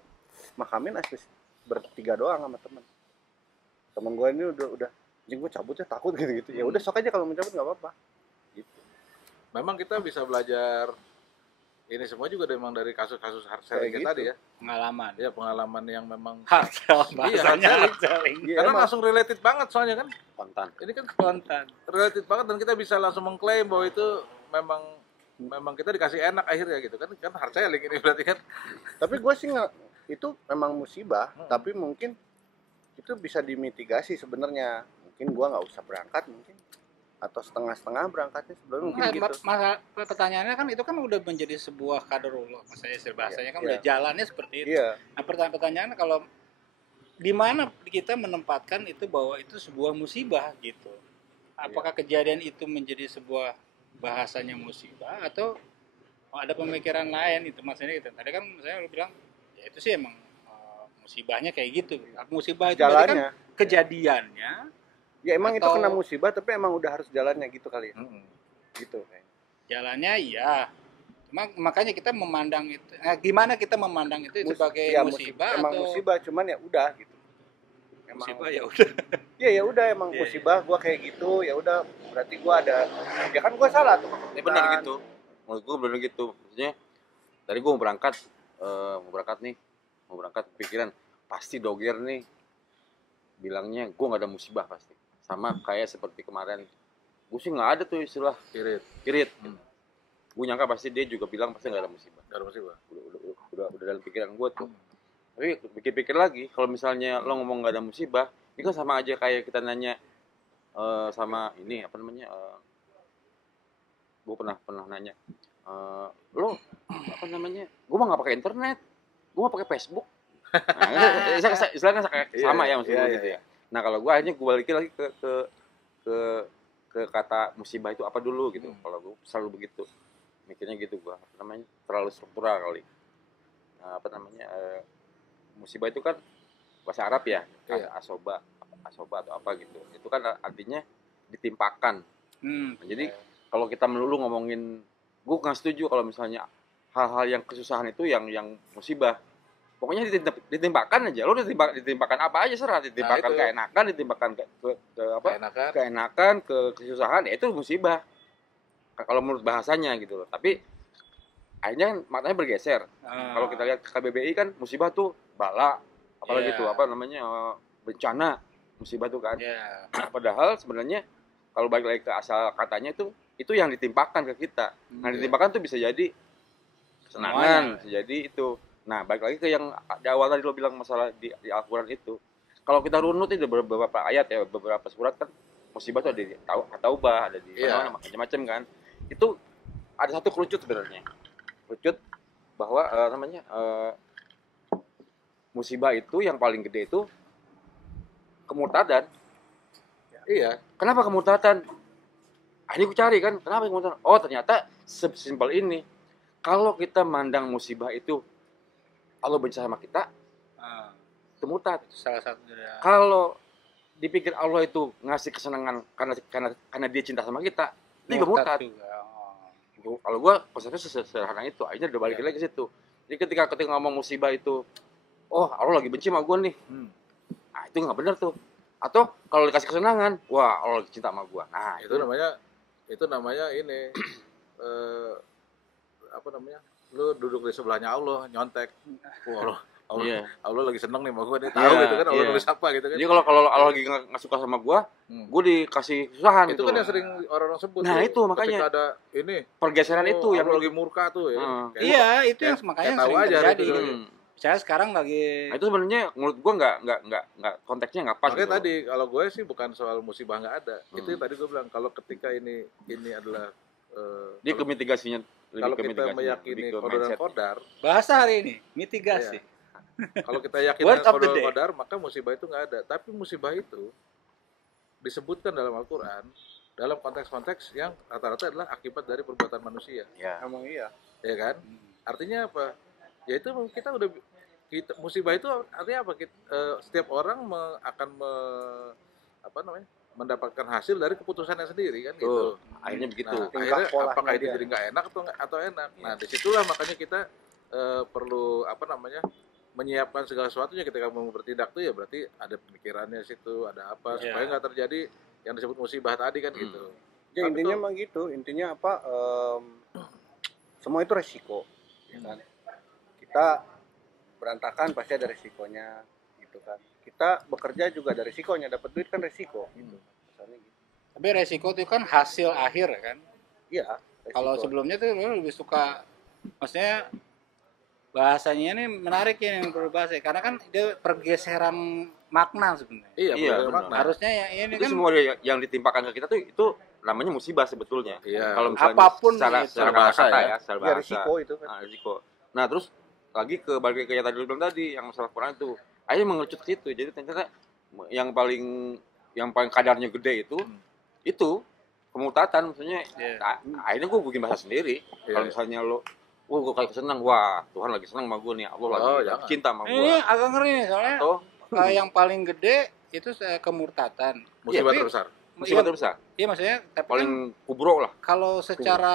makamin asli bertiga doang sama temen gue ini udah gue cabut ya takut gitu. Ya udah sok aja kalau mau cabut nggak apa-apa. Gitu. Memang kita bisa belajar ini semua juga memang dari kasus-kasus hard selling Kayak tadi ya. Pengalaman. Ya pengalaman yang memang Hard selling. hard selling. Iya, karena emang. langsung related banget soalnya kan. Kontan. Ini kan Kontan. related banget dan kita bisa langsung mengklaim bahwa itu memang kita dikasih enak akhirnya gitu kan hard selling ini berarti kan. Tapi gue sih itu memang musibah, tapi mungkin itu bisa dimitigasi sebenarnya. Mungkin gue nggak usah berangkat mungkin, atau setengah-setengah berangkatnya sebelumnya mungkin gitu. Pertanyaannya kan itu kan udah menjadi sebuah kaderullah, maksudnya bahasanya kan Iya. udah jalannya seperti itu. Iya. Nah pertanyaan kalau di mana kita menempatkan itu bahwa itu sebuah musibah gitu. apakah kejadian itu menjadi sebuah bahasanya musibah atau ada pemikiran lain itu maksudnya gitu. Tadi kan saya bilang ya itu sih emang musibahnya kayak gitu. Musibah itu berarti kan Jalannya. kejadiannya Ya emang itu atau- kena musibah, tapi emang udah harus jalannya gitu kali ya. Gitu kayaknya. jalannya iya. Cuma makanya kita memandang itu. Nah, gimana kita memandang itu sebagai Ya, musibah emang atau musibah, cuman ya udah gitu. Emang musibah ya udah. ya udah emang Iya, musibah gua kayak gitu, ya udah berarti gua ada, ya kan gua salah tuh. Ini benar gitu. Menurut gue benar gitu. Maksudnya tadi gue mau berangkat pikiran pasti Doger nih bilangnya gue nggak ada musibah pasti. Sama kayak seperti kemarin. Gue sih nggak ada tuh istilah kirit. Gue nyangka pasti dia juga bilang pasti nggak ada musibah. Nggak ada musibah. Udah dalam pikiran gue tuh. Tapi pikir-pikir lagi, kalau misalnya lo ngomong nggak ada musibah, ini kan sama aja kayak kita nanya sama ini apa namanya? Gue pernah nanya, lo apa namanya? Gue mah nggak pakai internet, gue mah pakai Facebook. Nah, istilahnya sama ya maksudnya gitu ya. Nah kalau gue akhirnya gue balikin lagi ke kata musibah itu apa dulu gitu. Kalau gue selalu begitu, mikirnya gitu gue, apa namanya? Terlalu struktural kali. Nah, apa namanya? Musibah itu kan bahasa Arab ya, asoba atau apa gitu. Itu kan artinya ditimpakan. Nah, jadi kalau kita melulu ngomongin, gue nggak setuju kalau misalnya hal-hal yang kesusahan itu yang musibah. Pokoknya ditimpakan aja. Lo ditimpakan apa aja serah, ditimpakan keenakan, ditimpakan keenakan, kesusahan, ya itu musibah. Kalau menurut bahasanya gitu loh. Tapi akhirnya kan maknanya bergeser. Kalau kita lihat KBBI kan musibah tuh bala, apalagi tuh apa namanya bencana, musibah tuh kan. Padahal sebenarnya kalau balik lagi ke asal katanya itu yang ditimpakan ke kita. Nah, ditimpakan tuh bisa jadi kesenangan, bisa jadi itu. Nah, balik lagi ke yang di awal tadi lo bilang masalah di Al-Qur'an itu. Kalau kita runut itu beberapa ayat ya, beberapa surat kan musibah tuh ada di Taubah, ada di macam-macam kan. Itu ada satu kerucut sebenarnya. Kerucut bahwa musibah itu yang paling gede itu kemurtadan. Iya. Kenapa kemurtadan? Akhirnya gue cari kan, kenapa kemurtadan? Oh ternyata sesimpel ini. Kalau kita mandang musibah itu Allah benci sama kita, itu murtad. Salah satu dari Kalau dipikir Allah itu ngasih kesenangan karena dia cinta sama kita, itu juga murtad. Kalau gue konsepnya sederhana itu, akhirnya udah balik lagi ke situ. Jadi ketika ngomong musibah itu, oh Allah lagi benci sama gue nih, nah itu nggak benar tuh. Atau kalau dikasih kesenangan, wah Allah lagi cinta sama gue. Nah itu namanya ini apa namanya? Lu duduk di sebelahnya Allah nyontek. Wah, Allah lagi seneng nih sama gue nih, tahu gitu kan Allah nulis apa gitu kan. Jadi kalau Allah lagi nggak suka sama gue dikasih kesusahan. Itu kan yang sering orang-orang sebut. Nah tuh, itu makanya ketika ada ini pergeseran itu yang lagi murka tuh ya. Iya, itu yang makanya tahu sering aja terjadi. gitu. Saya sekarang lagi. Nah, itu sebenarnya menurut gue nggak konteksnya nggak pas. Makanya gitu. tadi kalau gue sih bukan soal musibah nggak ada. Itu tadi gue bilang kalau ketika ini adalah dia ke mitigasinya. Kalau kita meyakini kodar Bahasa hari ini mitigasi. Kalau kita yakin Word of the day. kodar, maka musibah itu nggak ada. Tapi musibah itu disebutkan dalam Al-Quran dalam konteks-konteks yang rata-rata adalah akibat dari perbuatan manusia. Ya. Emang iya. Ya kan? Artinya apa? Ya itu musibah itu artinya apa? Setiap orang akan mendapatkan hasil dari keputusannya sendiri kan gitu. Akhirnya begitu. Nah, akhirnya apakah itu jadi nggak enak atau enak? Nah, disitulah makanya kita perlu menyiapkan segala sesuatunya ketika mau bertindak tuh ya berarti ada pemikirannya situ, ada apa supaya nggak terjadi yang disebut musibah tadi kan gitu. Ya intinya emang gitu, intinya apa? Semua itu resiko, ya kan? Kita berantakan pasti ada resikonya, gitu kan? Kita bekerja juga ada resikonya, dapat duit kan resiko, gitu. Misalnya gitu. Tapi resiko itu kan hasil akhir kan. Iya. Kalau sebelumnya tuh lo lebih suka, maksudnya bahasanya ini menarik ya yang berbahasa, karena kan itu pergeseran makna sebenarnya. Iya, makna. Harusnya ini itu kan semua yang ditimpakan ke kita tuh itu namanya musibah sebetulnya. Iya. Kalau misalnya apapun secara bahasa kata ya. secara Ya, bahasa. risiko itu kan. Nah, risiko. Nah, terus lagi balik ke yang tadi lu bilang tadi yang masalah Quran itu. Akhirnya mengerucut ke situ. Jadi ternyata yang paling kadarnya gede itu itu kemurtatan maksudnya. Iya. Akhirnya gue bikin bahasa sendiri. Kalau misalnya lo gue kayak seneng, wah Tuhan lagi seneng sama gue nih, Allah lagi jangan. cinta sama gue. Ini agak ngeri nih soalnya. Atau Yang paling gede itu kemurtatan. Musibah Tapi- terbesar. musibah terbesar, Iya maksudnya, tapi paling kan kubro lah. kalau secara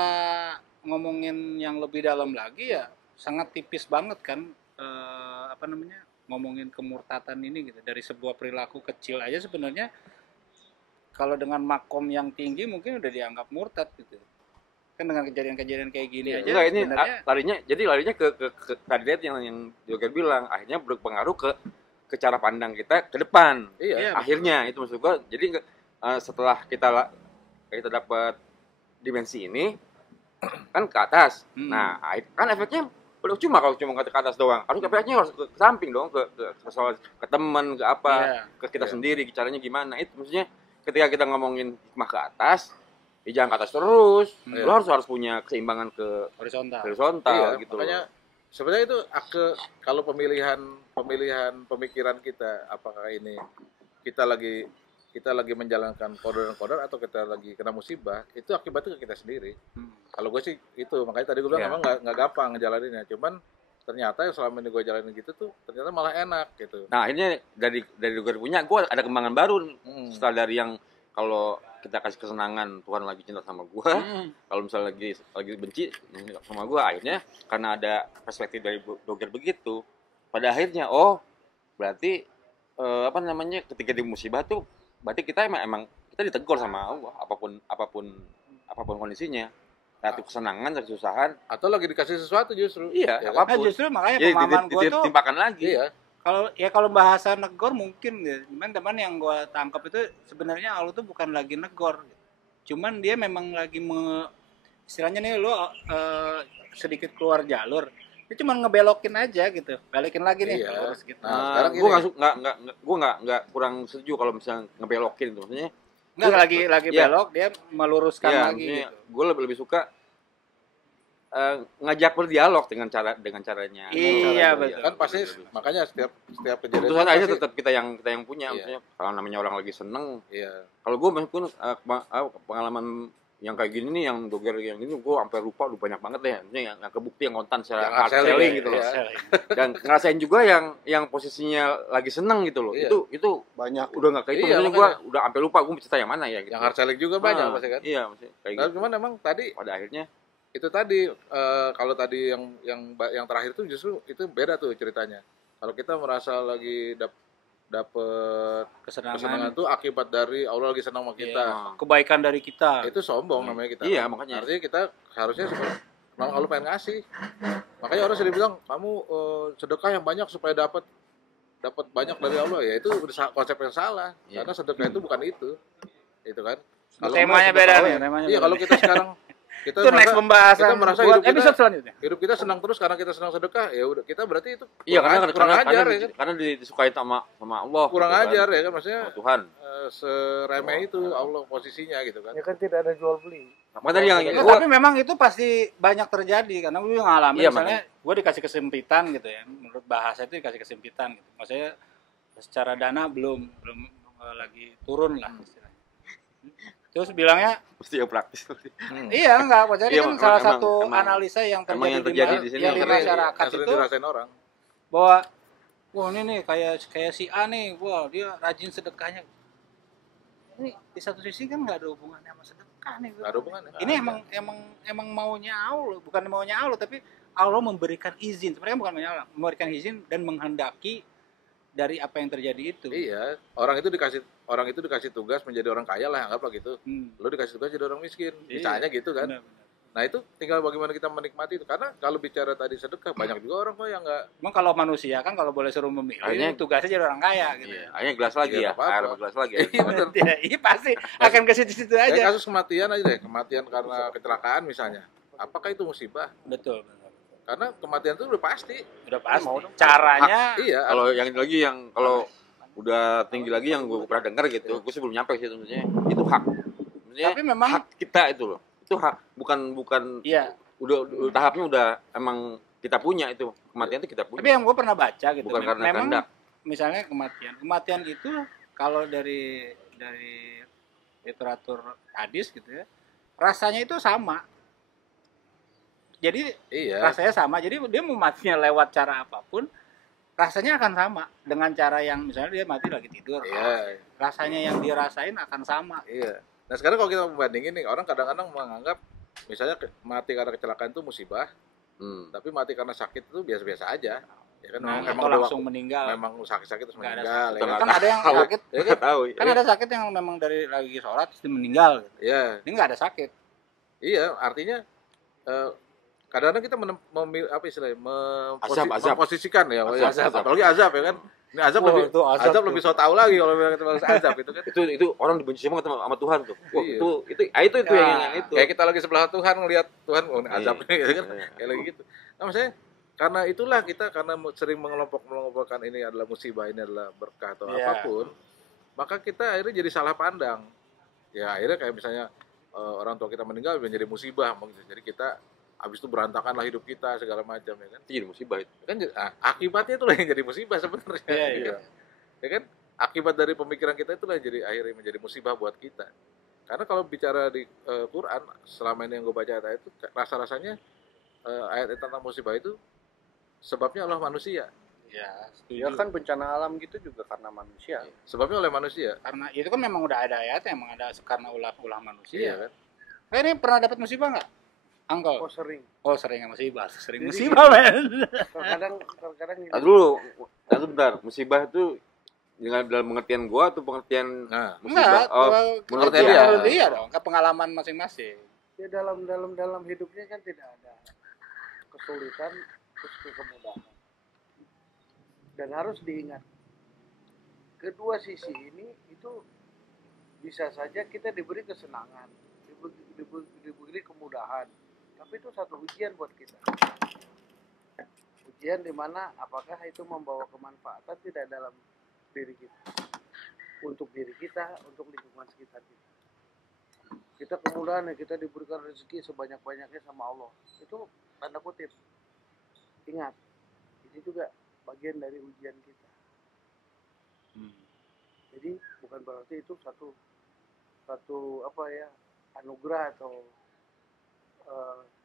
ngomongin yang lebih dalam lagi ya sangat tipis banget kan, apa namanya, ngomongin kemurtatan ini gitu. Dari sebuah perilaku kecil aja sebenarnya kalau dengan makom yang tinggi mungkin udah dianggap murtad gitu. Kan dengan kejadian-kejadian kayak gini aja Enggak, ini sebenarnya larinya ke kandidat yang Joker bilang, akhirnya berpengaruh ke cara pandang kita ke depan. Iya, Akhirnya itu maksud gua. Jadi setelah kita dapat dimensi ini kan ke atas. Nah, kan efeknya cuma kalau cuma ke atas doang. Harus efeknya harus ke samping dong, ke teman, ke apa, ke kita sendiri, caranya gimana. Itu maksudnya ketika kita ngomongin hikmah ke atas, ya jangan ke atas terus. Lo harus punya keseimbangan ke horizontal gitu. Makanya sebenarnya itu kalau pemilihan pemikiran kita, apakah ini kita lagi menjalankan kodar atau kita lagi kena musibah, itu akibatnya ke kita sendiri. Kalau gue sih itu, makanya tadi gue bilang emang nggak gampang ngejalaninnya, cuman ternyata yang selama ini gue jalanin gitu tuh ternyata malah enak gitu. Nah akhirnya dari gue punya, gue ada kembangan baru setelah dari yang kalau kita kasih kesenangan Tuhan lagi cinta sama gue, kalau misalnya lagi benci sama gue, akhirnya karena ada perspektif dari Doger begitu, pada akhirnya berarti apa namanya, ketika di musibah tuh berarti kita emang kita ditegur sama Allah, apapun kondisinya, satu kesenangan, satu kesusahan, atau lagi dikasih sesuatu justru. iya ya apapun. Nah, justru makanya Jadi pemahaman gue tuh ditimpakan lagi. Iya. kalau bahasa negor mungkin gitu. Cuman teman yang gue tangkap itu sebenarnya Allah tuh bukan lagi negor gitu. Cuman dia memang lagi istilahnya nih lo sedikit keluar jalur, dia cuma ngebelokin aja gitu, balikin lagi nih lurus gitu. Nah, gue nggak kurang setuju kalau misalnya ngebelokin itu, maksudnya Nggak lagi Iya. belok, dia meluruskan ya, lagi gitu. gue lebih suka ngajak berdialog dengan caranya. Iya, betul. Kan pasti makanya setiap kejadian Keputusan itu aja pasti- tetap kita yang punya. Iya. Maksudnya kalau namanya orang lagi seneng, Iya. kalau gue meskipun pengalaman yang kayak gini nih, yang Doger yang ini, gue sampai lupa banyak banget deh. Maksudnya yang kebukti, yang kontan secara Yang hard hard selling, selling gitu loh. iya. Dan ngerasain juga yang posisinya lagi seneng gitu loh. Iya. Itu banyak. udah nggak kayak itu. Iya, Maksudnya gue makanya. udah sampai lupa gue cerita yang mana ya gitu. Yang hard selling juga banyak pasti kan. Iya, maksudnya kayak Nah, gitu. cuman emang tadi Pada akhirnya itu tadi kalau tadi yang terakhir tuh justru itu beda tuh ceritanya. Kalau kita merasa lagi dapet kesenangan tuh akibat dari Allah lagi senang sama kita. Iya. Kebaikan dari kita. Itu sombong namanya kita. Iya, makanya. Artinya kita harusnya memang Allah pengen ngasih. Makanya orang sering bilang kamu sedekah yang banyak supaya dapat banyak dari Allah, ya itu konsep yang salah. Iya. Karena sedekah itu bukan itu kan. Temanya beda nih, temanya Iya, beda. kalau kita sekarang kita Itu next pembahasan kita merasa buat hidup kita- episode selanjutnya. hidup kita senang terus karena kita senang sedekah, ya udah kita berarti itu iya, kurang ajar ya kan. karena disukai sama Allah. Kurang gitu kan. ajar ya kan, maksudnya Sama Tuhan. seremeh itu Allah posisinya gitu kan. Ya kan tidak ada jual beli. Makanya tadi yang Ya, gua tapi memang itu pasti banyak terjadi karena gue ngalamin, Iya, misalnya gue dikasih kesempitan gitu ya, menurut bahasa itu dikasih kesempitan gitu. Maksudnya secara dana belum lagi turun lah istilahnya. Terus bilangnya mesti yang praktis. iya enggak, maksudnya Iya, kan emang- salah emang- satu emang- analisa yang emang yang terjadi, terjadi di sini yang di yang masyarakat yang sering itu dirasain orang. bahwa wah ini nih kayak si A nih, wah dia rajin sedekahnya. Ini di satu sisi kan nggak ada hubungannya sama sedekah nih. Nggak ada hubungannya. Ini emang maunya Allah, bukan maunya Allah, tapi Allah memberikan izin. Sebenarnya bukan maunya Allah, memberikan izin dan menghendaki dari apa yang terjadi itu. Iya, orang itu dikasih tugas menjadi orang kaya lah, anggaplah gitu. Lo dikasih tugas jadi orang miskin, misalnya gitu kan. Benar. Nah itu tinggal bagaimana kita menikmati itu. Karena kalau bicara tadi sedekah, banyak juga orang kok yang nggak. Emang kalau manusia kan kalau boleh suruh memilih, Akhirnya- tugasnya jadi orang kaya gitu. Iya, akhirnya gelas lagi Iya, ya. apa-apa. Air gelas lagi. Iya, bener. Iya pasti akan ke situ-situ Kayak aja. kasus kematian aja deh, kematian karena kecelakaan misalnya. Apakah itu musibah? Betul. Karena kematian itu udah pasti. Udah pasti. Caranya Iya. Kalau yang ini lagi yang kalau udah tinggi lagi yang gue pernah dengar gitu, gue sebelum nyampe sih maksudnya itu hak. Maksudnya Tapi memang- hak kita itu loh. Itu hak, bukan iya. udah tahapnya udah emang kita punya itu. Kematian itu kita punya. Tapi yang gue pernah baca gitu, Bukan karena memang kehendak. misalnya kematian itu kalau dari literatur hadis gitu ya, rasanya itu sama. Jadi Iya. rasanya sama. Jadi dia mau matinya lewat cara apapun, rasanya akan sama dengan cara yang misalnya dia mati lagi tidur. Iya. Rasanya yang dia rasain akan sama. Iya. Nah sekarang kalau kita membandingin nih, orang kadang-kadang menganggap misalnya mati karena kecelakaan itu musibah, tapi mati karena sakit itu biasa-biasa aja. Ya kan Nah, memang atau langsung meninggal. memang sakit-sakit terus Nggak ada meninggal. sakit. Ya kan? Kan ada yang sakit, Ya kan? Tahu. kan ada sakit yang memang dari lagi sholat terus dia meninggal. Gitu. Iya. Ini nggak ada sakit. Iya, artinya kadang-kadang kita apa istilahnya Azab. memposisikan ya, Azab. apalagi azab ya kan. Ini azab Wah, lebih itu azab tuh. lebih so tahu lagi kalau kita bahas azab itu kan. Itu orang dibenci banget sama Tuhan tuh. Wah, Iya. itu Ya. yang itu. Kayak kita lagi sebelah Tuhan ngelihat Tuhan, oh ini azab nih gitu kan. Iya. Kayak lagi gitu. Nah, maksudnya karena itulah kita karena sering mengelompokkan ini adalah musibah, ini adalah berkah atau Iya. apapun, maka kita akhirnya jadi salah pandang. Ya akhirnya kayak misalnya orang tua kita meninggal menjadi musibah gitu. Jadi kita habis itu berantakanlah hidup kita segala macam ya kan. Itu jadi musibah itu. Kan akibatnya itulah yang jadi musibah sebenarnya. Iya, ya iya. kan? Ya kan? Akibat dari pemikiran kita itulah jadi akhirnya menjadi musibah buat kita. Karena kalau bicara di Quran, selama ini yang gue baca ayat itu rasa-rasanya ayat tentang musibah itu sebabnya Allah manusia. Ya, setuju. Ya kan bencana alam gitu juga karena manusia. Sebabnya oleh manusia. Karena itu kan memang udah ada ayatnya, emang ada karena ulah manusia. Iya kan? Ini pernah dapat musibah nggak, Uncle? Oh sering. Oh sering nggak musibah, sering Jadi- musibah men. Terkadang Nah, dulu, bentar. Musibah itu dengan dalam pengertian gua atau pengertian Nah, musibah? Enggak, Oh, menurut dia. dia. Menurut dia dong, ke pengalaman masing-masing. ya dalam hidupnya kan tidak ada kesulitan terus kemudahan. Dan harus diingat, kedua sisi ini itu bisa saja kita diberi kesenangan, diberi kemudahan, tapi itu satu ujian buat kita. Ujian di mana apakah itu membawa kemanfaatan tidak dalam diri kita, untuk diri kita, untuk lingkungan sekitar kita. Kita kemudahan ya, kita diberikan rezeki sebanyak-banyaknya sama Allah. Itu tanda kutip. Ingat, ini juga bagian dari ujian kita. Jadi bukan berarti itu satu apa ya, anugerah atau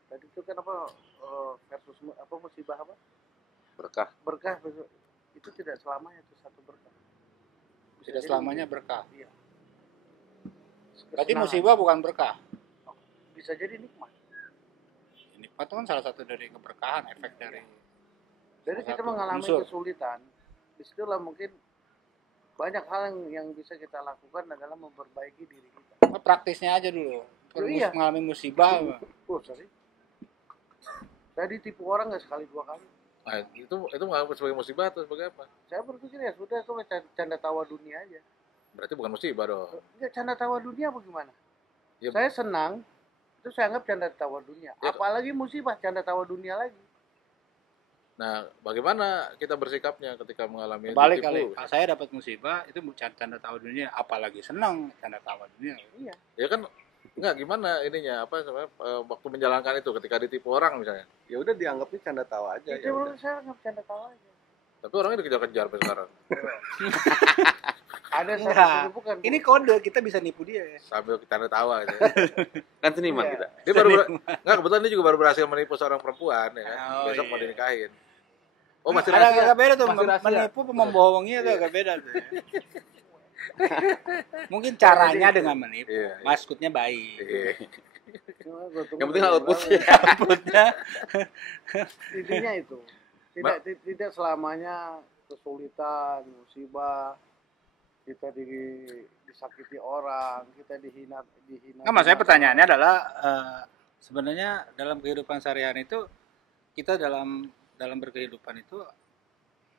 tadi itu kan apa versus apa musibah apa? berkah. Berkah itu tidak selamanya itu satu berkah. Bisa Tidak jadi selamanya berkah. Iya. Berarti Kesenangan. musibah bukan berkah. Bisa jadi nikmat. Nikmat itu kan salah satu dari keberkahan, efek dari. Jadi Salah kita satu mengalami unsur. kesulitan, disitulah mungkin banyak hal yang bisa kita lakukan adalah memperbaiki diri kita. Nah, praktisnya aja dulu. Kalau Iya. mengalami musibah, Oh, sorry. Saya ditipu orang nggak sekali dua kali. Nah, itu menganggap sebagai musibah atau sebagai apa? Saya berpikir ya sudah itu canda tawa dunia aja. Berarti bukan musibah dong. Enggak, canda tawa dunia bagaimana? Ya, Saya senang, itu saya anggap canda tawa dunia. Ya. Apalagi musibah, canda tawa dunia lagi. Nah, bagaimana kita bersikapnya ketika mengalami balik ditipu? kali. Kalau saya dapat musibah, itu canda tawa dunia. Apalagi senang canda tawa dunia. Iya. Ya kan enggak gimana ininya apa sebenarnya waktu menjalankan itu ketika ditipu orang misalnya. Ya udah dianggapnya canda tawa aja. Iya, Itu menurut saya anggap canda tawa aja. Tapi orangnya dikejar-kejar sampai sekarang. Ada Enggak. satu bukan. Ini kode, kita bisa nipu dia ya. Sambil tanda tawa gitu. Kan seniman Iya. kita. Dia enggak kebetulan dia juga baru berhasil menipu seorang perempuan ya kan. Oh, Besok mau iya. dinikahin. Oh, masih ada rahasia. agak beda tuh, Masih rahasia. menipu membohongi itu agak beda tuh. Ya. Mungkin caranya dengan menipu, Iya, iya. maksudnya baik. Iya. Yang penting outputnya. Outputnya Intinya itu. Tidak selamanya kesulitan, musibah, kita disakiti orang, kita dihina. Nah, maksudnya pertanyaannya adalah sebenarnya dalam kehidupan sehari-hari itu kita dalam berkehidupan itu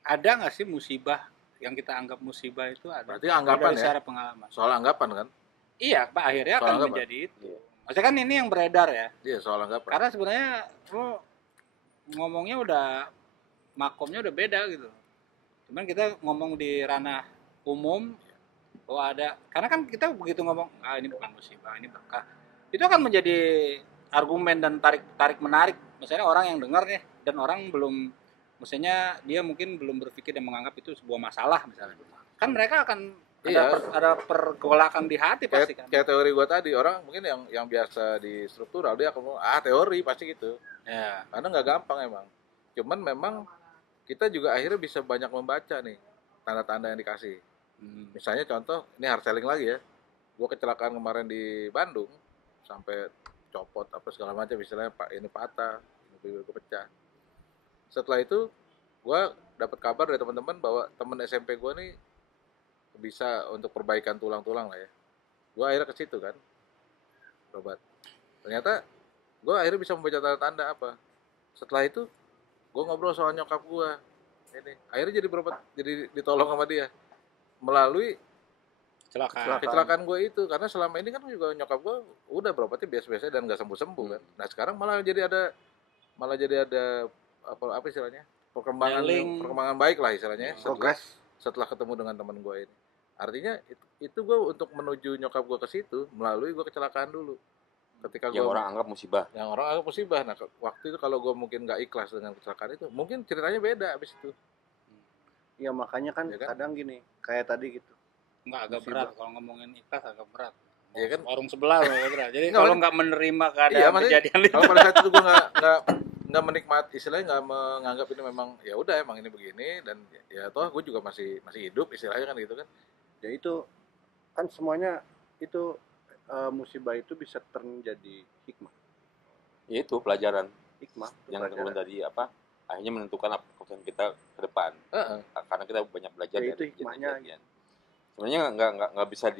ada nggak sih musibah yang kita anggap musibah itu ada? Berarti anggapan dari ya? secara pengalaman. Soal anggapan kan? Iya, Pak, akhirnya Soal akan anggapan. menjadi itu. Maksudnya kan ini yang beredar ya. Iya, soal anggapan. Karena sebenarnya lo ngomongnya udah makomnya udah beda gitu. Cuman kita ngomong di ranah umum bahwa ada, karena kan kita begitu ngomong ini bukan musibah, ini berkah, itu akan menjadi argumen dan tarik menarik. Misalnya orang yang dengar nih dan orang belum, maksudnya dia mungkin belum berpikir dan menganggap itu sebuah masalah misalnya, kan mereka akan Ada pergolakan di hati pasti kan. Kayak teori gua tadi, orang mungkin yang biasa di struktural dia akan ngomong, teori pasti gitu. Ya. Karena nggak gampang emang. Cuman memang kita juga akhirnya bisa banyak membaca nih tanda-tanda yang dikasih. Misalnya contoh, ini hard selling lagi ya. Gua kecelakaan kemarin di Bandung sampai copot apa segala macam, misalnya ini patah, mobil gua pecah. Setelah itu gua dapat kabar dari teman-teman bahwa teman SMP gua nih bisa untuk perbaikan tulang-tulang lah ya. Gue akhirnya ke situ kan, berobat. Ternyata gue akhirnya bisa membaca tanda-tanda apa. Setelah itu gue ngobrol soal nyokap gue. Ini akhirnya jadi berobat, jadi ditolong sama dia melalui kecelakaan gue itu. Karena selama ini kan juga nyokap gue udah berobatnya biasa-biasa dan nggak sembuh-sembuh kan. Nah sekarang malah jadi ada apa istilahnya, perkembangan baik lah istilahnya. Progres Setelah ketemu dengan teman gue ini. Artinya itu gue untuk menuju nyokap gue ke situ melalui gue kecelakaan dulu. Ketika yang orang anggap musibah. Nah waktu itu kalau gue mungkin nggak ikhlas dengan kecelakaan itu, mungkin ceritanya beda abis itu. ya makanya kan, Ya kan? kadang gini kayak tadi gitu, Agak berat kalau ngomongin ikhlas, agak berat. Iya kan? Warung sebelah loh, berat. Jadi Nggak, kalau nggak menerima keadaan maksudnya kejadian itu, kalau pada saat itu gue nggak menikmati, istilahnya nggak menganggap ini memang ya udah emang ini begini, dan ya toh gue juga masih hidup istilahnya kan gitu kan. ya itu kan semuanya itu musibah itu bisa terjadi hikmah Ya itu pelajaran yang pelajaran. tadi apa akhirnya menentukan apa keputusan kita ke depan. Karena kita banyak belajar Ya, dari itu hikmahnya. kejadian. Sebenarnya nggak bisa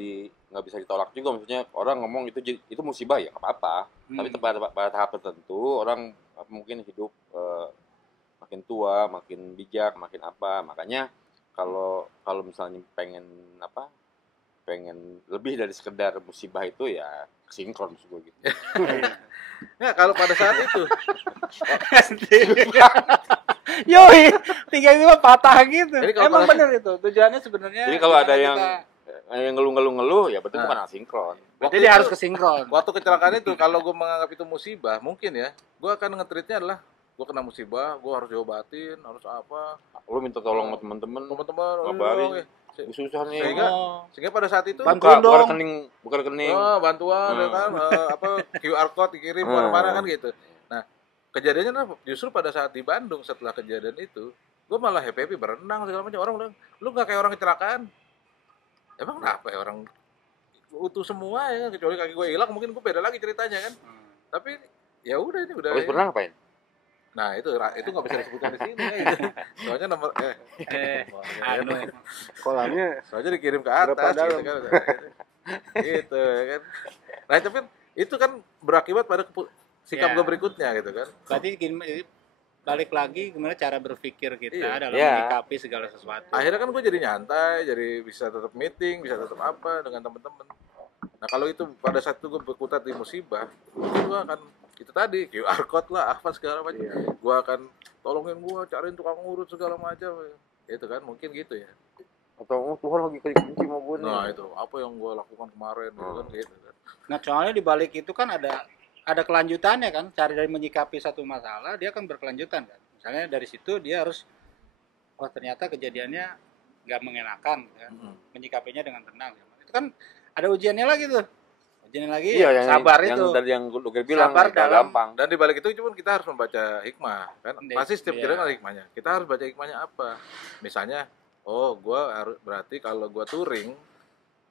ditolak juga, maksudnya orang ngomong itu musibah ya nggak apa-apa. Tapi pada tahap tertentu orang mungkin hidup makin tua, makin bijak, makin apa. Makanya kalau misalnya pengen lebih dari sekedar musibah itu ya sinkron maksud gue gitu. Nah kalau pada saat itu yoi, tiga itu mah patah gitu. Jadi kalau Emang pada- bener itu tujuannya sebenarnya. Jadi kalau ada gimana yang ngeluh-ngeluh ya berarti Nah. bukan asinkron. jadi dia harus kesinkron. waktu kecelakaan itu, kalau gue menganggap itu musibah, mungkin ya gue akan nge-treatnya adalah gue kena musibah, gue harus diobatin, harus apa, Lu minta tolong sama temen-temen, teman-teman ngabarin. gue susah nih. sehingga pada saat itu Bantuin dong. Buka rekening. bantuan ya kan, QR code dikirim kemana-mana kan gitu. Nah kejadiannya adalah justru pada saat di Bandung, setelah kejadian itu gue malah happy berenang segala macam. Orang bilang lu nggak kayak orang kecelakaan. Emang kenapa ya, orang utuh semua ya, kecuali kaki gue hilang mungkin gue beda lagi ceritanya kan. Tapi ya udah, ini udah. Habis pernah ngapain? Nah itu nggak bisa disebutkan di sini ya, gitu. Soalnya nomor Anu. kolamnya soalnya dikirim ke atas Berapa dalam? gitu kan. Gitu ya kan. Nah tapi itu kan berakibat pada sikap Ya. gue berikutnya gitu kan. Berarti balik lagi gimana cara berpikir kita Iya. dalam Iya. menyikapi segala sesuatu. Akhirnya kan gue jadi nyantai, jadi bisa tetap meeting, bisa tetap apa dengan teman-teman. Nah kalau itu pada saat itu gue berkutat di musibah, mungkin gue akan itu tadi QR code lah apa segala macam. Gue akan tolongin gue cariin tukang urut segala macam. Itu kan mungkin gitu ya. Atau Tuhan lagi kekunci sama gue nih. Nah itu apa yang gue lakukan kemarin gitu kan gitu kan. Nah, soalnya di balik itu kan ada kelanjutannya kan. Cara dari menyikapi satu masalah dia kan berkelanjutan kan. Misalnya dari situ dia harus ternyata kejadiannya nggak mengenakan kan. Menyikapinya dengan tenang. Itu kan ada ujiannya lagi tuh. Ujiannya lagi Iya, yang sabar yang itu. dari yang lu bilang Sabar nggak dalam- gampang. Dan di balik itu cuma kita harus membaca hikmah kan. Pasti setiap Iya. kejadian ada hikmahnya. Kita harus baca hikmahnya apa. Misalnya, gue harus berarti kalau gue touring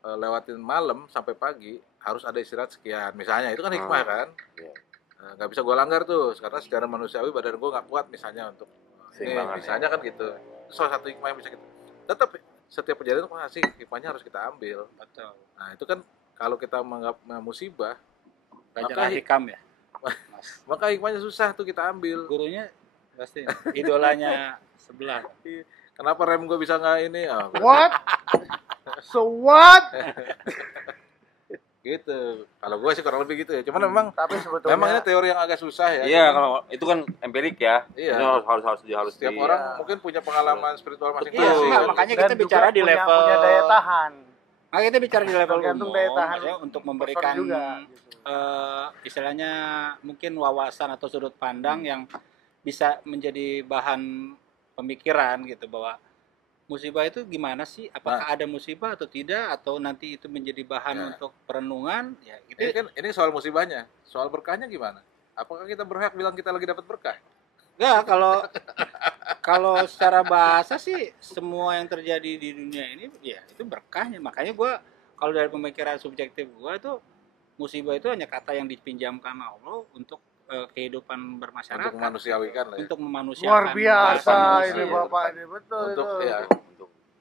lewatin malam sampai pagi harus ada istirahat sekian. Misalnya itu kan hikmah kan. Iya. Nggak bisa gue langgar tuh karena secara manusiawi badan gue nggak kuat misalnya untuk Seimbangan, misalnya kan gitu. Itu salah satu hikmah yang bisa kita. Tetap setiap kejadian itu pasti hikmahnya harus kita ambil. Betul. Nah itu kan kalau kita menganggap musibah, Belajar hikam ya. maka hikmahnya susah tuh kita ambil. Gurunya pasti idolanya sebelah. Kenapa rem gue bisa nggak ini? what so what Gitu. Kalau gue sih kurang lebih gitu ya. Cuman memang tapi sebetulnya memang ini teori yang agak susah ya. Iya, kalau itu kan empirik ya. Iya. Itu harus Setiap di- orang mungkin punya pengalaman spiritual Iya, masing-masing. enggak, makanya Dan kita juga bicara di punya level daya tahan Makanya kita bicara di level tergantung umum daya tahan ya, untuk person memberikan juga gitu. istilahnya mungkin wawasan atau sudut pandang yang bisa menjadi bahan pemikiran gitu bahwa musibah itu gimana sih? Apakah ada musibah atau tidak, atau nanti itu menjadi bahan untuk perenungan? Ya, gitu. Ini soal musibahnya, soal berkahnya gimana? Apakah kita berhak bilang kita lagi dapat berkah? Enggak, kalau secara bahasa sih semua yang terjadi di dunia ini ya itu berkahnya. Makanya gue kalau dari pemikiran subjektif gue itu musibah itu hanya kata yang dipinjamkan Allah untuk kehidupan bermasyarakat. Untuk memanusiawikan lah ya. Untuk memanusiakan. Luar biasa manusia. ini Bapak ini, betul Untuk itu. ya,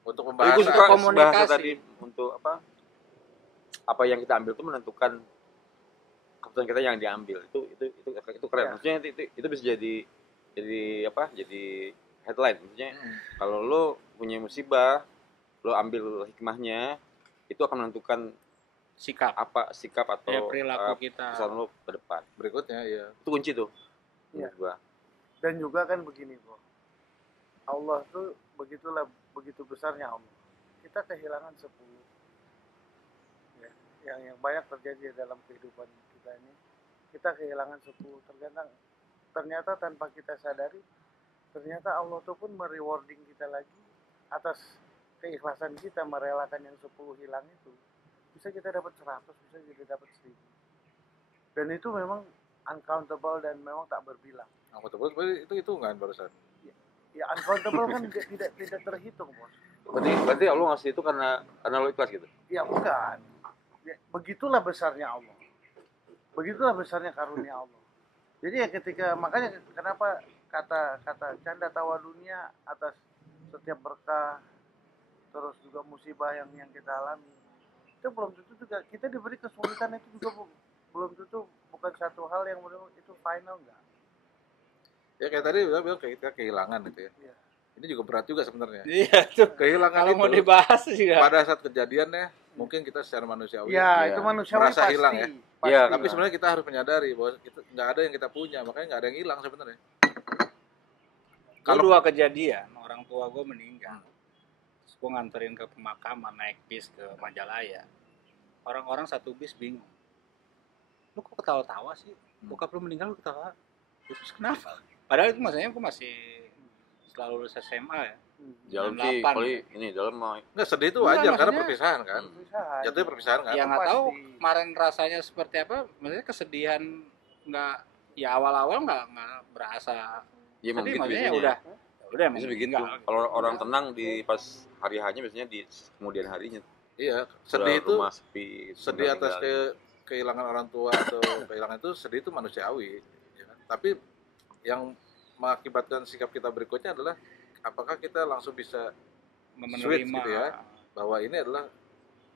untuk Gue membahas suka komunikasi. bahasa tadi untuk apa yang kita ambil itu menentukan keputusan kita yang diambil. Itu keren. Maksudnya itu bisa jadi headline. Maksudnya kalau lo punya musibah, lo ambil hikmahnya, itu akan menentukan sikap atau Ya, perilaku kita. kesan lo ke depan. berikutnya ya. Itu kunci tuh. Iya. Menurut gua. Dan juga kan begini kok, Allah tuh begitu besarnya Allah. Kita kehilangan 10 ya, yang banyak terjadi dalam kehidupan kita ini. Kita kehilangan 10 ternyata tanpa kita sadari, ternyata Allah tuh pun merewarding kita lagi atas keikhlasan kita merelakan yang 10 hilang itu. Bisa kita dapat 100, bisa kita dapat 1000. Dan itu memang uncountable dan memang tak berbilang. Itu hitungan barusan. Ya uncountable kan tidak terhitung, Bos. Berarti Allah ngasih itu karena lo ikhlas gitu. Ya bukan. Ya, begitulah besarnya Allah. Begitulah besarnya karunia Allah. Jadi ya makanya kenapa kata canda tawa dunia atas setiap berkah terus juga musibah yang kita alami. Itu belum tentu juga kita diberi kesulitan, itu juga belum tentu bukan satu hal yang itu final enggak. Ya kayak tadi bilang kayak kita kehilangan gitu ya. Iya. Ini juga berat juga sebenarnya. Iya tuh. Kehilangan Kalau itu mau dibahas juga. pada saat kejadiannya mungkin kita secara manusiawi Ya, itu manusiawi merasa pasti. hilang ya. Pasti. Iya, Tapi sebenarnya kita harus menyadari bahwa kita nggak ada yang kita punya, makanya nggak ada yang hilang sebenarnya. Kalau dua kejadian, orang tua gue meninggal. Terus gue nganterin ke pemakaman, naik bis ke Majalaya. Orang-orang satu bis bingung. Lu kok ketawa-tawa sih? Bokap lu meninggal lu ketawa. Terus kenapa? Padahal itu maksudnya gue masih setelah lulus SMA ya. Dalam 98. sih kali ini dalam mau Nggak, sedih itu Enggak, wajar karena maksudnya- perpisahan kan. Perpisahan. Jatuhnya perpisahan kan. Ya nggak tahu pasti. kemarin rasanya seperti apa. Maksudnya kesedihan nggak, ya awal-awal nggak berasa. ya emang Sedih gitu maksudnya ya biasanya. udah emang Bisa begitu. meninggal. Kalau orang tenang di pas hari hanya biasanya di kemudian harinya. Iya, Udah sedih itu rumah sepi, sedih tinggal atas tinggal. kehilangan orang tua atau kehilangan itu sedih itu manusiawi ya kan? Tapi yang mengakibatkan sikap kita berikutnya adalah apakah kita langsung bisa switch Menerima gitu ya, bahwa ini adalah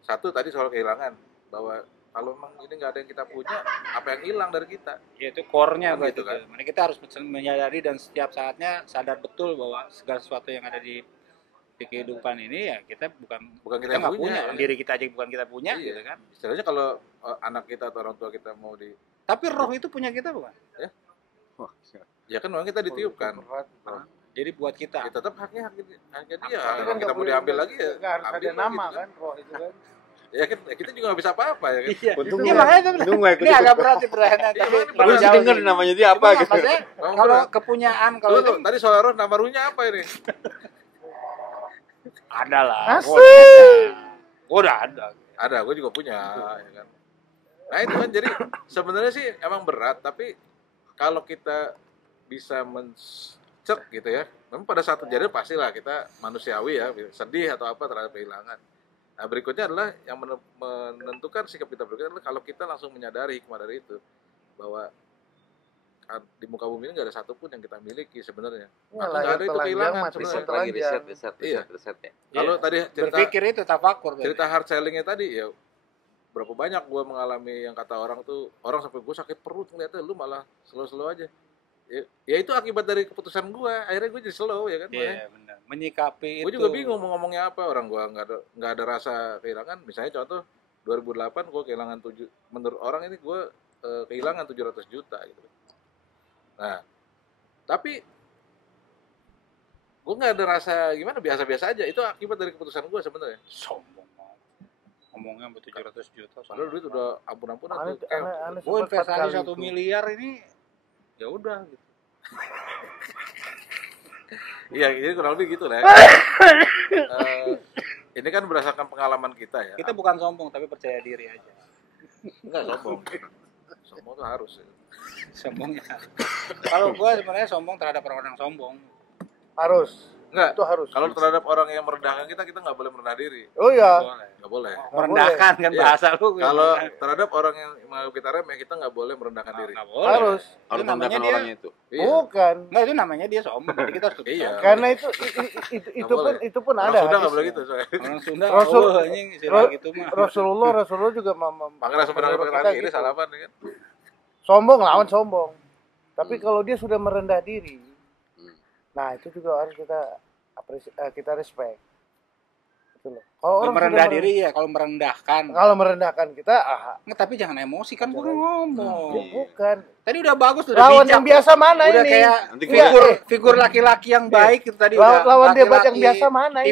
satu tadi soal kehilangan, bahwa kalau memang ini nggak ada yang kita punya, apa yang hilang dari kita. ya itu core-nya Kan berarti gitu kan. Makanya kita harus menyadari dan setiap saatnya sadar betul bahwa segala sesuatu yang ada di kehidupan ini ya kita Bukan kita yang nggak punya, ya. diri kita aja bukan kita punya Iya. gitu kan. Istilahnya kalau anak kita atau orang tua kita mau Tapi roh itu punya kita bukan? Wah, ya kan memang kita ditiupkan. Berat. Jadi buat kita. Ya, tetap haknya dia. Tapi Kalau kan kita nggak mau boleh- diambil lagi ya nggak harus ada ambil nama gitu kan, roh itu kan. Ya kan kita juga nggak bisa apa-apa ya kan. Iya. Untung Iya, gua- makanya itu untung gua ikut ini ikut. agak berat pertanyaan Iya, tapi makanya Gue jauh denger nih. namanya dia apa Cuma gitu. maksudnya Oh, kalau berat. kepunyaan Lu kalau itu tadi soal roh nama ruhnya apa ini? ada lah. Asik. Gua udah ada. Ada, gue juga punya ya kan. Nah itu kan jadi sebenarnya sih emang berat, tapi kalau kita bisa mencek gitu ya, memang pada saat kejadian pastilah kita manusiawi ya, sedih atau apa terhadap kehilangan. Nah berikutnya adalah yang menentukan sikap kita berikutnya adalah kalau kita langsung menyadari hikmah dari itu, bahwa di muka bumi ini nggak ada satupun yang kita miliki sebenarnya. Nggak Maka nggak ada itu kehilangan mati sebenarnya. Riset lagi, telanjang. riset ya. Kalau Iya. tadi cerita Berpikir itu tafakur. cerita hard sellingnya tadi ya, berapa banyak gue mengalami yang kata orang tuh, orang sampai gue sakit perut ngeliatnya, lu malah slow aja. Ya itu akibat dari keputusan gue, akhirnya gue jadi slow ya kan. Iya, benar. Menyikapi Gue itu. juga bingung mau ngomongnya apa, orang gue nggak ada rasa kehilangan. Misalnya contoh 2008 gue kehilangan menurut orang ini gue kehilangan 700 juta gitu. Nah, tapi gue nggak ada rasa gimana, biasa-biasa aja. Itu akibat dari keputusan gue sebenarnya. Sombong. Ngomongnya sampai 700 juta. Padahal duit udah ampun-ampunan Aneh, tuh. aneh Gue sempat 4 investasi kali 1 itu. miliar ini ya udah gitu. Iya, jadi kurang lebih gitu lah. Ini kan berdasarkan pengalaman kita ya. Kita bukan sombong tapi percaya diri aja. Enggak sombong. Sombong tuh harus. Ya. Sombongnya. Kalau gua sebenarnya sombong terhadap orang yang sombong. Harus. Enggak. Itu harus. Kalau terhadap orang yang merendahkan kita nggak boleh merendah diri. Oh iya. Nggak boleh. Merendahkan kan Iya. bahasa lu. Kalau terhadap orang yang mau kita remeh, kita nggak boleh merendahkan diri. Nggak boleh. Harus. Harus namanya merendahkan dia- orangnya itu. Iya. Bukan. Enggak, itu namanya dia sombong. Jadi kita harus Iya. Karena itu boleh. itu pun Orang ada. Sunda nggak boleh hadisnya. gitu. Soalnya. orang Sunda. Rasul- oh, anjing istilah gitu mah. Rasulullah juga Pangeran sebenarnya menyuruh pakai kita tangan kiri gitu. salaman kan. Sombong lawan sombong. Tapi kalau dia sudah merendah diri, nah itu juga harus kita respect. Gitu loh. Kalau Kalau orang merendah sudah diri ya, kalau merendahkan. kalau merendahkan kita, Nggak, tapi jangan emosi kan gua ngomong. bukan. Tadi udah bagus, udah Lawan bijak. yang biasa mana Udah ini? kayak Nanti Iya, figur laki-laki yang baik itu tadi udah. Lawan debat yang laki-laki biasa mana ini?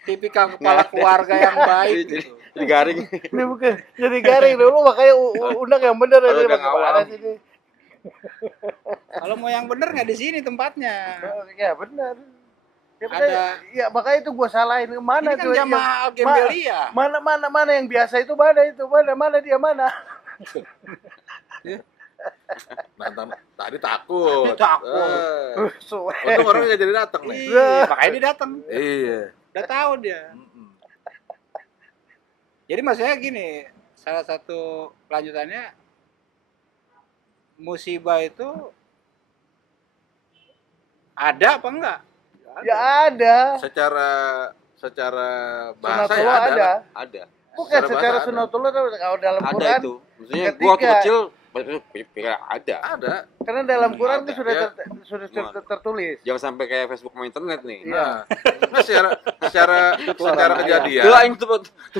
tipikal kepala keluarga yang baik gitu. Jadi garing. Ini bukan jadi garing dulu, makanya undang yang benar Kalau aja udah bagaimana ngawam. sini. Kalau mau yang bener nggak di sini tempatnya. Ya benar. Ya, Ada- ya makanya itu gua salahin kemana Ini kan tuh jamaah Gembelia. mana yang biasa itu mana dia mana. Nantang tadi takut. Takut. Suwe. Untung orangnya nggak jadi datang nih. Iya, makanya dia datang. Iya. Udah tahu dia. Jadi maksudnya gini, salah satu kelanjutannya musibah itu ada apa enggak? Ya ada. Secara bahasa ya Sunatullah ada. ada. Ada. Bukan Secara secara bahasa ada. sunatullah kalau dalam Ada Quran. itu. Maksudnya ketika- gua waktu kecil pikir ada. Ada. Karena dalam Quran Ada. itu sudah Ya. tertulis. Jangan sampai kayak Facebook sama internet nih. Nah, nggak secara kejadian. Tuh aing tuh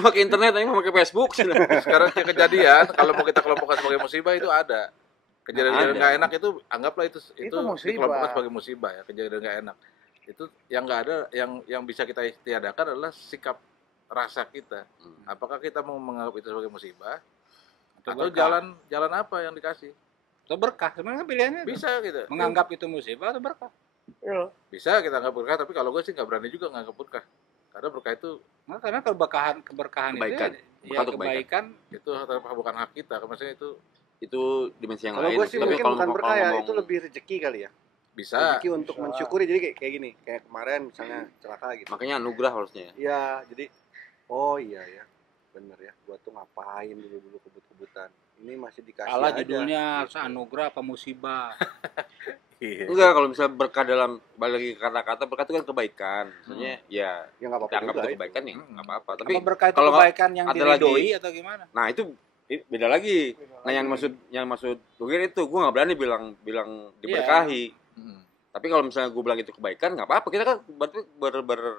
pakai internet aing mau pakai Facebook. Sekarang kejadian kalau mau kita kelompokkan sebagai musibah itu ada. Kejadian Ada. nggak enak itu anggaplah itu musibah. dikelompokkan sebagai musibah ya, kejadian nggak enak. Itu yang nggak ada yang bisa kita tiadakan adalah sikap rasa kita. Apakah kita mau menganggap itu sebagai musibah atau berkah. jalan apa yang dikasih? Atau berkah? Sebenarnya pilihannya itu. Bisa gitu. Menganggap itu musibah atau berkah? Iya. Bisa kita anggap berkah, tapi kalau gue sih nggak berani juga nganggap berkah. Karena berkah itu Nah, karena keberkahan Kebaikan. itu Bukan ya untuk kebaikan. kebaikan. bukan hak kita. Maksudnya itu Itu dimensi yang Kalau lain. gue sih mungkin bukan berkah ya, itu lebih rezeki kali ya. bisa. Rezeki untuk mensyukuri, jadi kayak gini, kayak kemarin misalnya celaka gitu. Makanya anugerah harusnya. Iya, jadi oh iya ya, bener ya, gua tuh ngapain dulu kebut-kebutan. Ini masih dikasih Salah aja. judulnya Gitu. anugerah apa musibah? Iya. Enggak, kalau misalnya berkah dalam balik lagi ke kata-kata berkah itu kan kebaikan. Maksudnya ya Ya nggak apa-apa kita anggap juga itu itu. kebaikan ya nggak apa-apa. Tapi Apa berkah itu kalau nggak- kebaikan yang ada diridhoi lagi- atau gimana? nah itu beda lagi. Nah yang maksud gue itu gue nggak berani bilang diberkahi. Tapi kalau misalnya gue bilang itu kebaikan nggak apa-apa. Kita kan berarti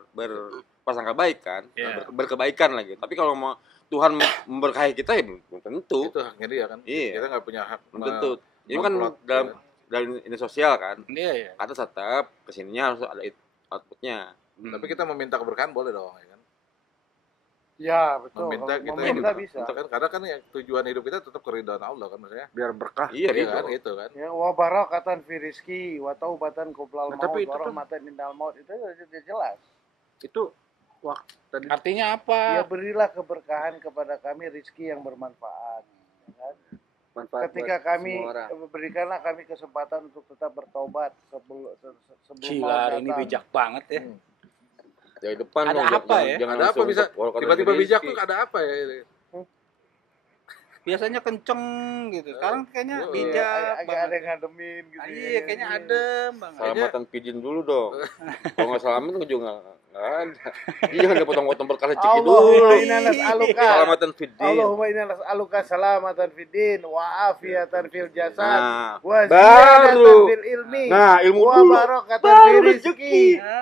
berprasangka baik kan, Iya. berkebaikan lagi. Tapi kalau mau Tuhan memberkahi kita ya belum tentu. Itu haknya dia kan. Iya. Kita nggak punya hak. Belum tentu. Ini kan memplot. dalam ini sosial kan. Iya, iya. Kata tetap kesininya harus ada outputnya. Tapi kita meminta keberkahan boleh dong, ya kan? Ya betul. Meminta Kalau kita meminta bisa. karena kan ya, tujuan hidup kita tetap keridhaan Allah kan maksudnya. Biar berkah. Iya, Iya gitu. kan, itu kan. Ya wa barakatan fi rizki wa taubatan qoblal Nah, maut tapi itu wa kan- rahmatan minal maut itu udah jelas. Itu waktu tadi Artinya Ya apa? berilah keberkahan kepada kami rizki yang bermanfaat. Ya kan? Ketika kami berikanlah kami kesempatan untuk tetap bertobat sebelum Gila, maut ini datang. bijak banget ya. Dari depan Ada dong, apa ya? jangan ada apa langsung bisa warokatul tiba-tiba rizki. bijak tuh ada apa ya? Biasanya kenceng gitu. Sekarang kayaknya Iya, bijak Agak ada banget. yang ngademin gitu. Iya, kayaknya adem banget. Salamatan pidin dulu dong. Kalau nggak salaman juga nggak ada. Iya jangan dipotong-potong berkah rezeki dulu. Allahumma inna nas'aluka Salamatan pidin. Allahumma inna nas'aluka salamatan fid din wa afiatan fil jasad Nah, wa baru. ziyadatan fil ilmi Nah, ilmu wa dulu. barakatan Baru fil rezeki. rizki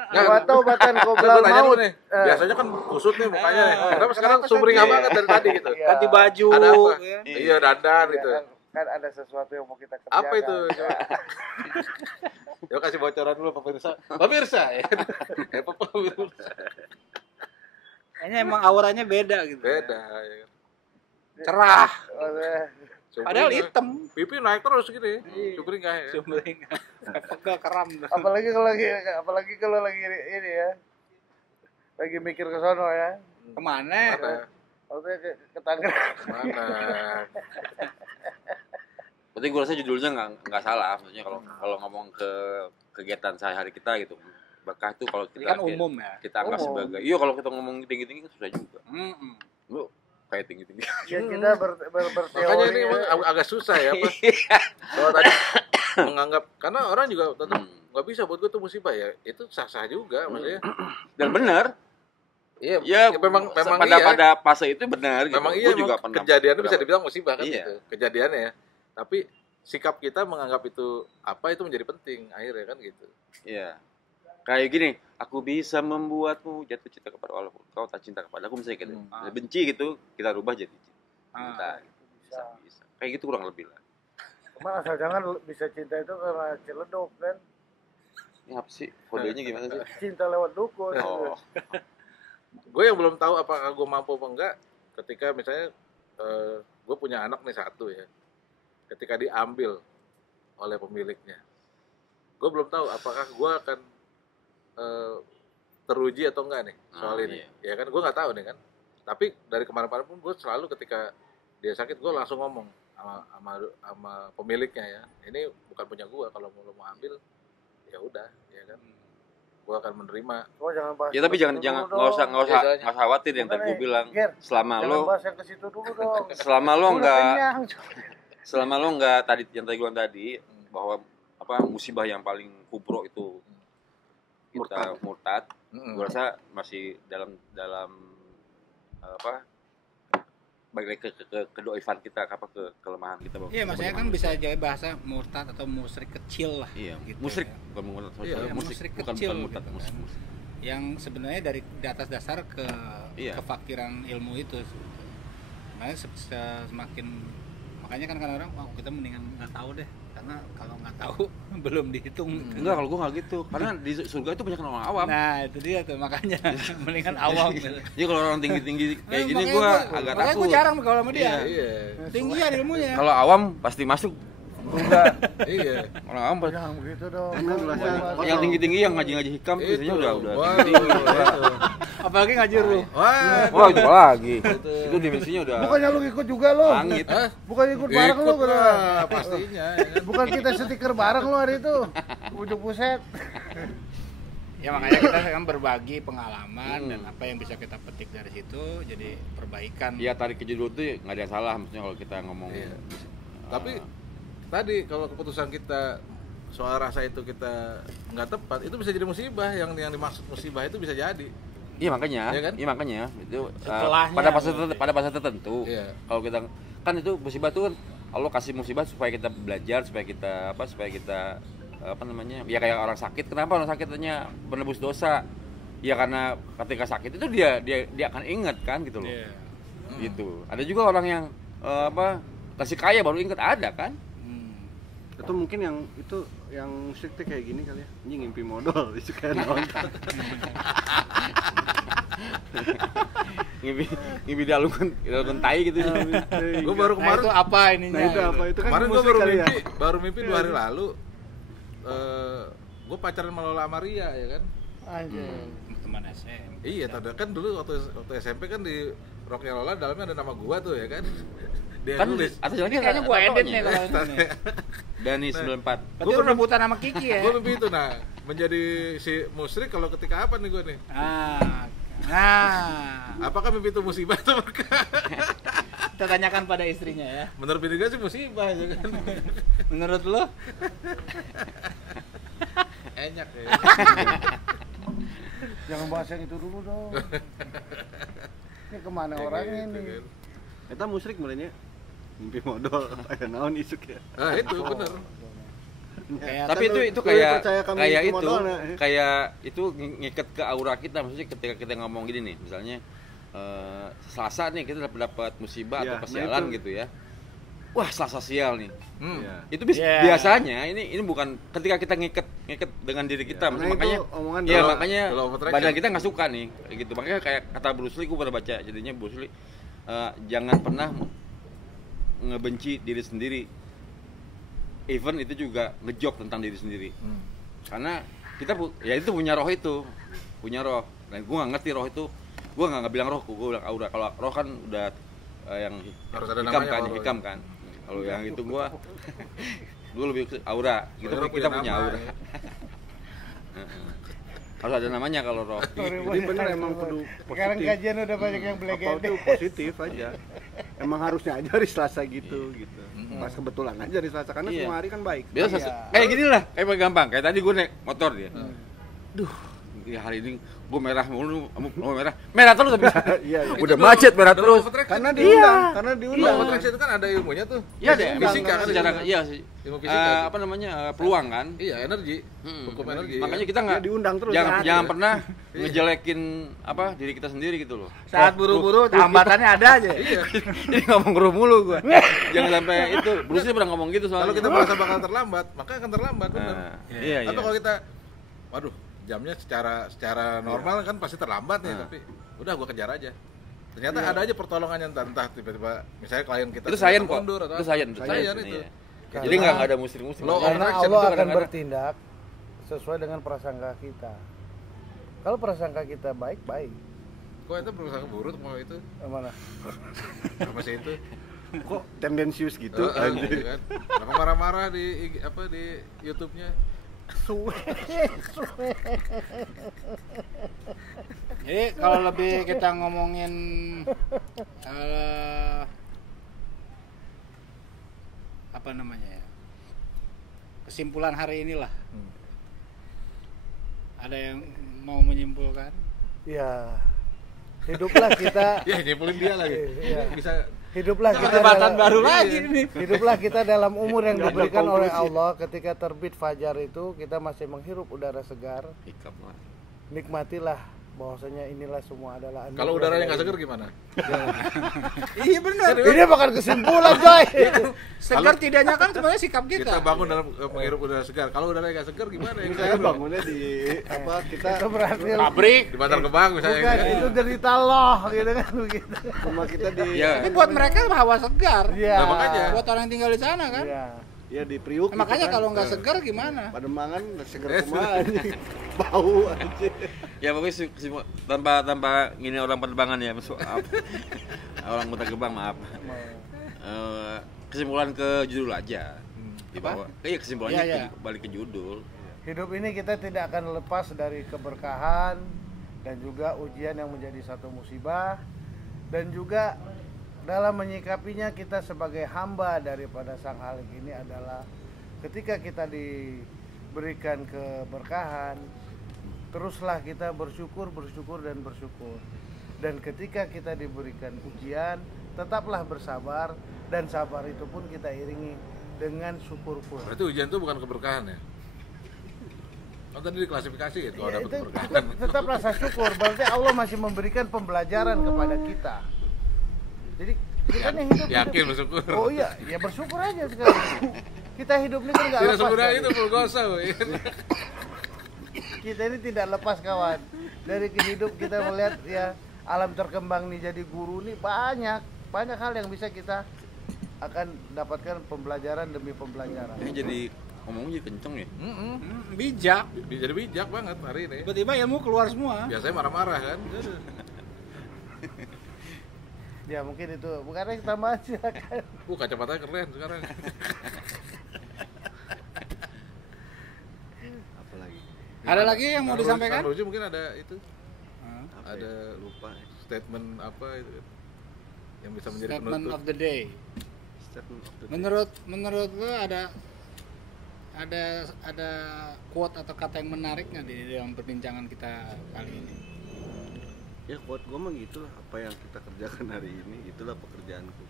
Nah, wa taubatan qoblal Gua tanya dulu maut. nih. Biasanya kan kusut nih mukanya nih. Kenapa sekarang Kenapa sumringah sakit? banget dari tadi gitu? Iya. ganti baju. Ada apa? ya. Iya, dandan Iya, gitu. kan ada sesuatu yang mau kita kerjakan. Apa itu? Coba. Yuk kasih bocoran dulu pemirsa. Pemirsa ya. Pemirsa. Kayaknya emang auranya beda gitu. Beda ya kan. Cerah. Padahal hitam. Pipi naik terus gini. Iya. Sumringah ya. Sumringah. Pegel keram. Apalagi kalau lagi ini ya. Lagi mikir ke sono ya. Kemana? Maksudnya ke Tangerang. Mana? Berarti gue rasa judulnya nggak salah, maksudnya kalau ngomong ke kegiatan sehari-hari kita gitu. Berkah itu kalau Ini kita kan umum ya. kita anggap sebagai, iya kalau kita ngomong tinggi-tinggi kan susah juga. Lu kayak tinggi-tinggi. Ya kita berteori. Makanya ini emang agak susah ya, Pak. Kalau tadi menganggap, karena orang juga tetap nggak bisa buat gue tuh musibah ya, itu sah-sah juga maksudnya. Dan benar. Iya, Ya, memang pada fase itu benar gitu. Memang iya, Gua juga memang pernah kejadiannya bisa dibilang musibah kan Iya. gitu. Kejadiannya ya. Tapi sikap kita menganggap itu apa itu menjadi penting akhirnya kan gitu. Iya. Kayak gini, aku bisa membuatmu jatuh cinta kepada Allah, kau tak cinta kepada aku, misalnya gitu. Benci gitu, kita rubah jadi cinta. Bisa. Kayak gitu kurang lebih lah. Cuma asal jangan bisa cinta itu karena ciledug kan. Ini apa sih? Kodenya gimana sih? Cinta lewat dukun. Oh. Gue yang belum tahu apakah gue mampu apa enggak ketika misalnya gue punya anak nih satu ya. Ketika diambil oleh pemiliknya. Gue belum tahu apakah gue akan teruji atau enggak nih soal ini. Iya. Ya kan gue nggak tahu nih kan. Tapi dari kemarin-kemarin pun gue selalu ketika dia sakit gue langsung ngomong sama pemiliknya ya. Ini bukan punya gue, kalau mau ambil ya udah ya kan. Gue akan menerima. Oh, jangan bahas. Ya tapi jangan nggak usah khawatir yang tadi gue bilang. Selama jangan lo bahas yang ke situ dulu dong. selama lo nggak tadi yang tadi gue bilang tadi bahwa apa musibah yang paling kubro itu kita murtad. Gue rasa masih dalam apa balik lagi ke kedoifan kita, apa ke kelemahan kita. Iya, maksudnya kan bisa jadi bahasa murtad atau musyrik kecil lah. Iya, gitu, musyrik ya. bukan murtad, musyrik bukan kecil murtad, gitu, musyrik. Yang sebenarnya dari atas dasar ke kefakiran ilmu itu. Makanya makanya kan orang kita mendingan nggak tahu deh, karena kalau nggak tahu belum dihitung. Enggak, kalau gue nggak gitu, karena di surga itu banyak orang awam. Nah itu dia tuh, makanya mendingan awam. Jadi kalau orang tinggi Nah, kayak gini gue agak makanya takut. gue jarang kalau sama dia. Iya. Tinggian ilmunya. Kalau awam pasti masuk. Enggak. Iya. Orang awam pasti. Jangan begitu dong. Yang tinggi yang ngaji hikam biasanya udah Wah, tinggi. Apalagi ngaji ruh. Wah, Itu apa lagi? Itu dimensinya udah Bukannya lu ikut juga lo? langit. Bukan ikut bareng lu kan? pastinya. Ya kan? Bukan kita stiker bareng lu hari itu. Ujung buset. Ya makanya kita kan berbagi pengalaman dan apa yang bisa kita petik dari situ jadi perbaikan. Iya, tarik ke judul itu nggak ada yang salah, maksudnya kalau kita ngomong. Iya. Tapi tadi kalau keputusan kita soal rasa itu kita nggak tepat, itu bisa jadi musibah. Yang dimaksud musibah itu bisa jadi. Iya makanya, Iya kan? iya makanya itu Setelahnya, pada fase tertentu. Iya. Kalau kita kan itu musibah itu kan Allah kasih musibah supaya kita belajar, supaya kita apa namanya? Ya kayak orang sakit. Kenapa orang sakitnya menebus dosa? Ya karena ketika sakit itu dia akan ingat kan gitu loh. Iya. Gitu. Ada juga orang yang kasih kaya baru ingat, ada kan? Itu mungkin yang musik tuh kayak gini kali ya. Ini ngimpi modal itu kayak nonton. ngimpi dalungan tai gitu. Gue baru Nah kemarin itu apa ininya? Nah itu apa? Itu kan kemarin gue musik baru kali ya. mimpi 2 hari lalu. Gue pacaran sama Lola Amaria ya kan. Anjing. Teman SM. Iya, tadi kan dulu waktu SMP kan di Rocknya Lola dalamnya ada nama gua tuh ya kan. Dia Kan nulis. atas jalannya Kayaknya gua edit nih kalau ini. Dani 94. Berarti lu rebutan sama Kiki ya? Gue mimpi itu, nah menjadi si musyrik kalau ketika apa nih gue nih? Apakah mimpi itu musibah atau berkah? Kita tanyakan pada istrinya ya. Menurut dia sih musibah ya kan. Menurut lu? Enyak ya. Jangan bahas yang itu dulu dong. Ini kemana Ya, orangnya gitu, nih? kan. Eta musrik mulainya mimpi modal aya naon isuk ya. Ah itu bener. Tapi Kan itu lu kayak percaya kami kayak itu itu modalnya, ya. kayak itu ngikat ke aura kita, maksudnya ketika kita ngomong gini nih, misalnya Selasa nih kita dapat musibah Ya, atau kesialan nah itu. gitu ya. Wah, Selasa sial nih. Iya. Itu Yeah. biasanya ini bukan ketika kita ngikat dengan diri kita, Nah, makanya itu omongan ya kalau- makanya kalau overtraction. badan kita nggak suka nih kayak gitu. Makanya kayak kata Bruce Lee, gue pernah baca, jadinya Bruce Lee jangan pernah ngebenci diri sendiri. Even itu juga ngejok tentang diri sendiri. Karena kita ya itu punya roh itu. Punya roh. Dan gue nggak ngerti roh itu. Gue nggak bilang roh, gue bilang aura. Kalau roh kan udah yang Harus ada hikam namanya kan, kalau hikam kan. Kalau yang itu gue lebih ke aura. Kita punya aura. Harus ada namanya kalau roh. Jadi bener emang kudu Sekarang positif. kajian udah banyak yang Apa belegede. tuh positif aja. Emang harusnya aja hari Selasa gitu. Pas kebetulan aja hari Selasa karena Iya. semua hari kan baik. Biasa kayak gini lah, kayak gampang. Kayak tadi gue naik motor dia. Duh, ya hari ini gue merah mulu, merah terus tapi Iya, iya. udah macet merah terus. Karena diundang, karena Law diundang. of attraction itu kan ada ilmunya tuh. Iya deh, fisika kan secara ilmu. iya Ilmu fisika. apa namanya peluang kan. Iya, energi. Hukum energi. Makanya kita nggak Dia diundang terus. jangan pernah ngejelekin apa diri kita sendiri gitu loh. Saat buru-buru hambatannya ada aja. Iya. Jadi ngomong keruh mulu gua. Jangan sampai itu. Bruce Lee pernah ngomong gitu soalnya. Kalau kita merasa bakal terlambat, maka akan terlambat benar. Iya, Tapi kalau kita waduh, jamnya secara normal kan pasti terlambat nih, tapi udah gua kejar aja. Ternyata ada aja pertolongannya entah tiba-tiba misalnya klien kita Itu sains kok. mundur atau Itu sains. Sains itu. Iya. Jadi nggak ada musik-musik. Law of Karena attraction Allah itu akan kadang-kadang. bertindak sesuai dengan prasangka kita. Kalau prasangka kita baik-baik, Kok itu berusaha buruk mau itu? mana? Apa sih itu? Kok tendensius gitu? Gitu kan. Maka marah-marah di YouTube-nya. Jadi kalau lebih kita ngomongin apa namanya ya, kesimpulan hari inilah, ada yang mau menyimpulkan? Ya, hiduplah kita. Ya, nyimpulin dia lagi. Iya. Bisa Hiduplah kita Perdebatan dalam- baru lagi nih. Hiduplah kita dalam umur yang Nggak ada diberikan oleh konklusi. Allah. Ketika terbit fajar itu kita masih menghirup udara segar. Hikam lah. Nikmatilah bahwasanya inilah semua adalah kalau anugerah udaranya nggak dari- seger gimana? Iya benar. Ini bukan kesimpulan, coy. Segar tidaknya kan sebenarnya sikap Kita kita. bangun dalam menghirup udara segar. Kalau udaranya nggak seger gimana? Ini saya bangunnya di apa kita Itu berhasil. Pabrik. Di Bantar Gebang misalnya. Bukan, itu derita loh gitu kan begitu. rumah kita di Iya. Tapi buat mereka hawa segar. Iya. Nah, makanya. Buat orang yang tinggal di sana kan. Iya. ya di Priuk. Nah, makanya gitu kan. kalau nggak segar gimana? Pademangan seger kumaha anjing. Bau anjing. Ya pokoknya tanpa ngini orang penerbangan ya, maaf. Orang Kota Gebang maaf. Kesimpulan ke judul aja. Di bawah. Iya kesimpulannya Iya, iya. balik ke judul. Hidup ini kita tidak akan lepas dari keberkahan dan juga ujian yang menjadi satu musibah, dan juga dalam menyikapinya kita sebagai hamba daripada Sang Khalik ini adalah ketika kita diberikan keberkahan, teruslah kita bersyukur dan bersyukur. Dan ketika kita diberikan ujian, tetaplah bersabar, dan sabar itu pun kita iringi dengan syukur pun. Berarti ujian itu bukan keberkahan ya? Oh tadi diklasifikasi gitu, Ya, ada itu keberkahan. tetap rasa syukur, berarti Allah masih memberikan pembelajaran kepada kita. Jadi kita nih hidup Yakin bersyukur. Oh iya, ya bersyukur aja sekarang. Kita hidup ini kan nggak Tidak lepas. semudah dari- itu Fulgoso. Kita ini tidak lepas kawan. Dari hidup kita melihat ya alam terkembang nih, jadi guru nih banyak hal yang bisa kita akan dapatkan pembelajaran demi pembelajaran. Ini jadi ngomongnya jadi kenceng ya. Bijak. Jadi bijak banget hari ini. Tiba-tiba ilmu keluar semua. Biasanya marah-marah kan. Ya mungkin itu bukan yang tambahan silakan. Kacamatanya keren sekarang. Apalagi Ada lagi yang mau disampaikan? Kang Roji mungkin ada itu. apa Ada ya? Lupa. statement apa itu yang bisa menjadi Statement penutup. of the day. Statement of the day. Menurut lo ada quote atau kata yang menarik nggak di dalam perbincangan kita kali ini? Ya quote gue mah gitulah, apa yang kita kerjakan hari ini itulah pekerjaanku.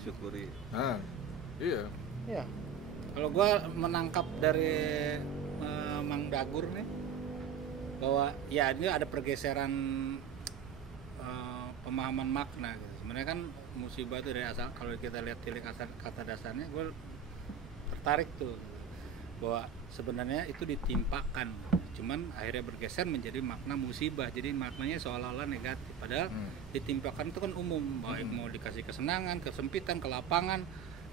Syukuri. Nah, iya. Ya. Kalau gua menangkap dari Mang Dagur nih bahwa ya ini ada pergeseran pemahaman makna gitu. Sebenarnya kan musibah itu dari asal, kalau kita lihat tilik kata dasarnya, gue tertarik tuh bahwa sebenarnya itu ditimpakan. cuman akhirnya bergeser menjadi makna musibah, jadi maknanya seolah-olah negatif, padahal ditimpakan itu kan umum, baik mau dikasih kesenangan, kesempitan, kelapangan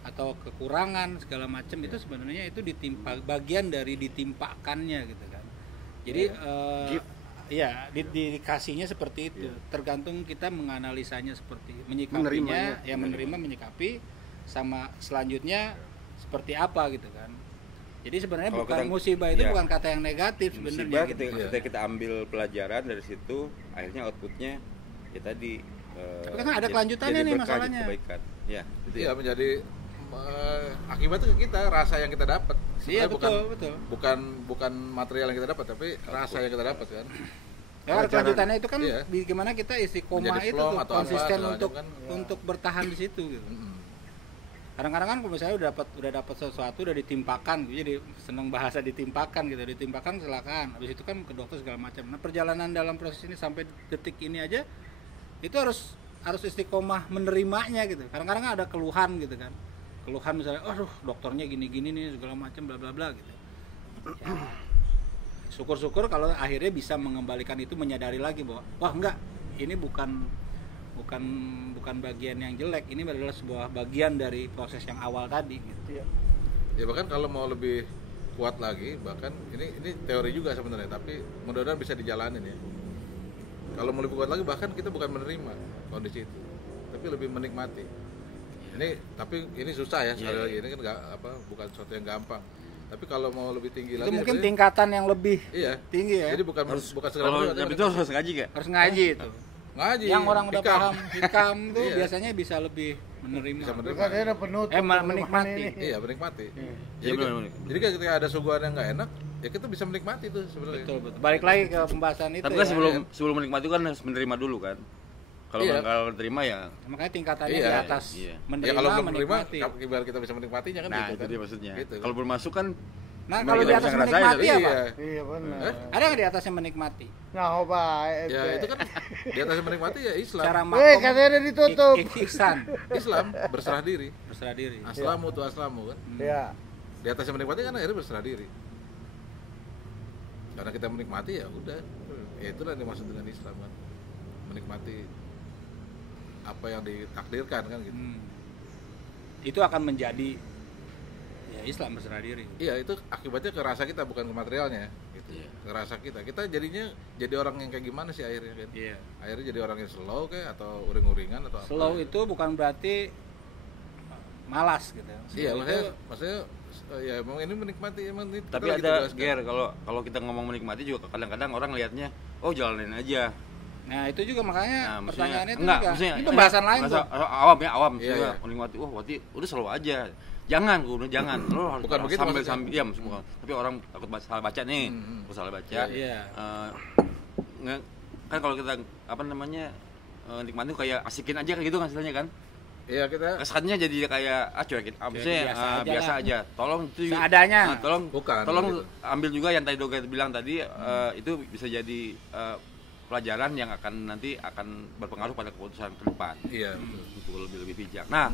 atau kekurangan segala macam, itu sebenarnya itu ditimpa, bagian dari ditimpakannya gitu kan. Jadi dikasihnya seperti itu, tergantung kita menganalisanya seperti menyikapinya, menerima, menyikapi, sama selanjutnya seperti apa gitu kan. Jadi sebenarnya Kalau bukan kita- musibah itu iya. bukan kata yang negatif musibah sebenarnya. kita ambil pelajaran dari situ, akhirnya outputnya ya tadi Tapi kan ada kelanjutannya nih berkah, masalahnya. jadi kebaikan. Ya, itu Iya, menjadi akibatnya ke kita, rasa yang kita dapat. Iya, Sebenarnya betul. bukan material yang kita dapat, tapi rasa yang kita dapat kan. Ya, kelanjutannya itu kan Iya. gimana kita istiqomah Menjadi itu plong tuh, atau apa, konsisten segala untuk macam kan. untuk bertahan di situ gitu. Kadang-kadang kan kalau misalnya udah dapat sesuatu, udah ditimpakan, jadi seneng bahasa ditimpakan gitu, ditimpakan kecelakaan, habis itu kan ke dokter segala macam. Nah, perjalanan dalam proses ini sampai detik ini aja itu harus istiqomah menerimanya gitu. Kadang-kadang ada keluhan gitu kan, keluhan misalnya, aduh dokternya gini-gini nih segala macam bla bla bla gitu. Ya, syukur-syukur kalau akhirnya bisa mengembalikan itu, menyadari lagi bahwa wah enggak, ini bukan bagian yang jelek, ini adalah sebuah bagian dari proses yang awal tadi gitu. Ya bahkan kalau mau lebih kuat lagi, bahkan ini teori juga sebenarnya, tapi mudah-mudahan bisa dijalanin ya. Kalau mau lebih kuat lagi, bahkan kita bukan menerima kondisi itu, tapi lebih menikmati. Tapi ini susah ya, sekali lagi ini kan bukan sesuatu yang gampang. Tapi kalau mau lebih tinggi Itu lagi, mungkin sebenarnya- tingkatan yang lebih iya, tinggi ya. Jadi bukan sekedar kalau menerima, tapi itu harus ngaji gak? Harus ngaji itu. ngaji. Yang orang udah hikam. paham hikam tuh Iya. biasanya bisa lebih menerima. Bisa menerima. Kan dia ada penutup. menikmati. ini. Iya, menikmati. Iya, benar. Jadi ketika ada suguhan yang nggak enak, ya kita bisa menikmati itu sebenarnya. Betul. Balik lagi ke pembahasan itu. Tapi kan ya. sebelum menikmati kan harus menerima dulu kan. Kalau Iya. kalau terima ya. Makanya tingkatannya Iya. di atas Iya. menerima, Ya kalau belum menerima, menikmati. biar kita bisa menikmatinya kan Nah, gitu itu kan. dia maksudnya. Gitu. Kalau belum masuk kan Nah, Gimana kalau kita di atas bisa ngerasain, menikmati tapi apa? iya. Iya benar. Ada nggak di atasnya menikmati? Nah, baik. Ya itu kan di atas menikmati ya Islam. Cara Weh, makom, katanya udah ditutup. ihsan, Islam berserah diri. berserah diri. Aslamu tu aslamu kan. Ya. Di atas yang menikmati kan akhirnya berserah diri. Karena kita menikmati ya udah. Ya itulah yang dimaksud dengan Islam kan. Menikmati apa yang ditakdirkan kan gitu. Itu akan menjadi ya Islam, berserah diri. Iya, itu akibatnya ke rasa kita bukan ke materialnya gitu. Iya. Ke rasa kita. Kita jadinya jadi orang yang kayak gimana sih akhirnya kan? Iya. Akhirnya jadi orang yang slow kayak atau uring-uringan atau apa. Slow itu bukan berarti malas gitu. Iya, Slow maksudnya ya emang ini menikmati emang itu. tapi kita lagi ada tugaskan. Ger, kalau kita ngomong menikmati juga kadang-kadang orang lihatnya oh jalanin aja. Nah, itu juga makanya Nah, maksudnya pertanyaannya itu enggak, juga. maksudnya Ini pembahasan lain masa- tuh. awam ya, awam Iya, juga iya. menikmati. Wah, berarti udah selalu aja. Jangan, gue bilang jangan. Lo harus Bukan begitu sambil maksudnya. sambil iya, maksudnya bukan. Tapi orang takut salah baca nih. Takut salah baca. Iya. Kan kalau kita apa namanya nikmatin tuh kayak asikin aja kayak gitu kan istilahnya kan. Iya, kita Kesannya jadi kayak cuekin, maksudnya biasa aja biasa lah. aja. Tolong itu juga- Seadanya. tolong Bukan, tolong begitu. ambil juga yang tadi Doga bilang tadi itu bisa jadi pelajaran yang akan nanti akan berpengaruh pada keputusan ke depan. iya Untuk lebih bijak. Nah,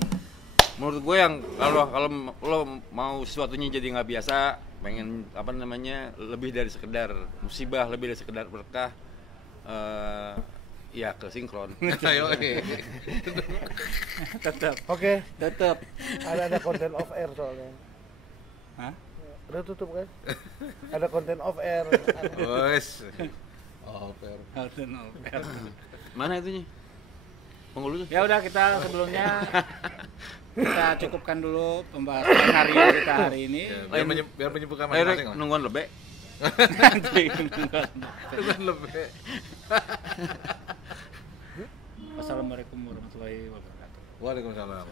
menurut gue yang kalau lo mau sesuatunya jadi nggak biasa, pengen apa namanya lebih dari sekedar musibah, lebih dari sekedar berkah, ya ke sinkron. Ayo, oke. Tetap. Oke, Tetap. ada konten off air soalnya. Hah? Udah tutup kan? Ada konten off air. Wes. Oh, fair. Mana itunya? Penghulu tuh. Ya udah, kita sebelumnya kita cukupkan dulu pembahasan harian kita hari ini. Ya, biar menyebutkan Ayo masing-masing lah. nungguan lebih. Bukan lebih. Wassalamualaikum warahmatullahi wabarakatuh. Waalaikumsalam.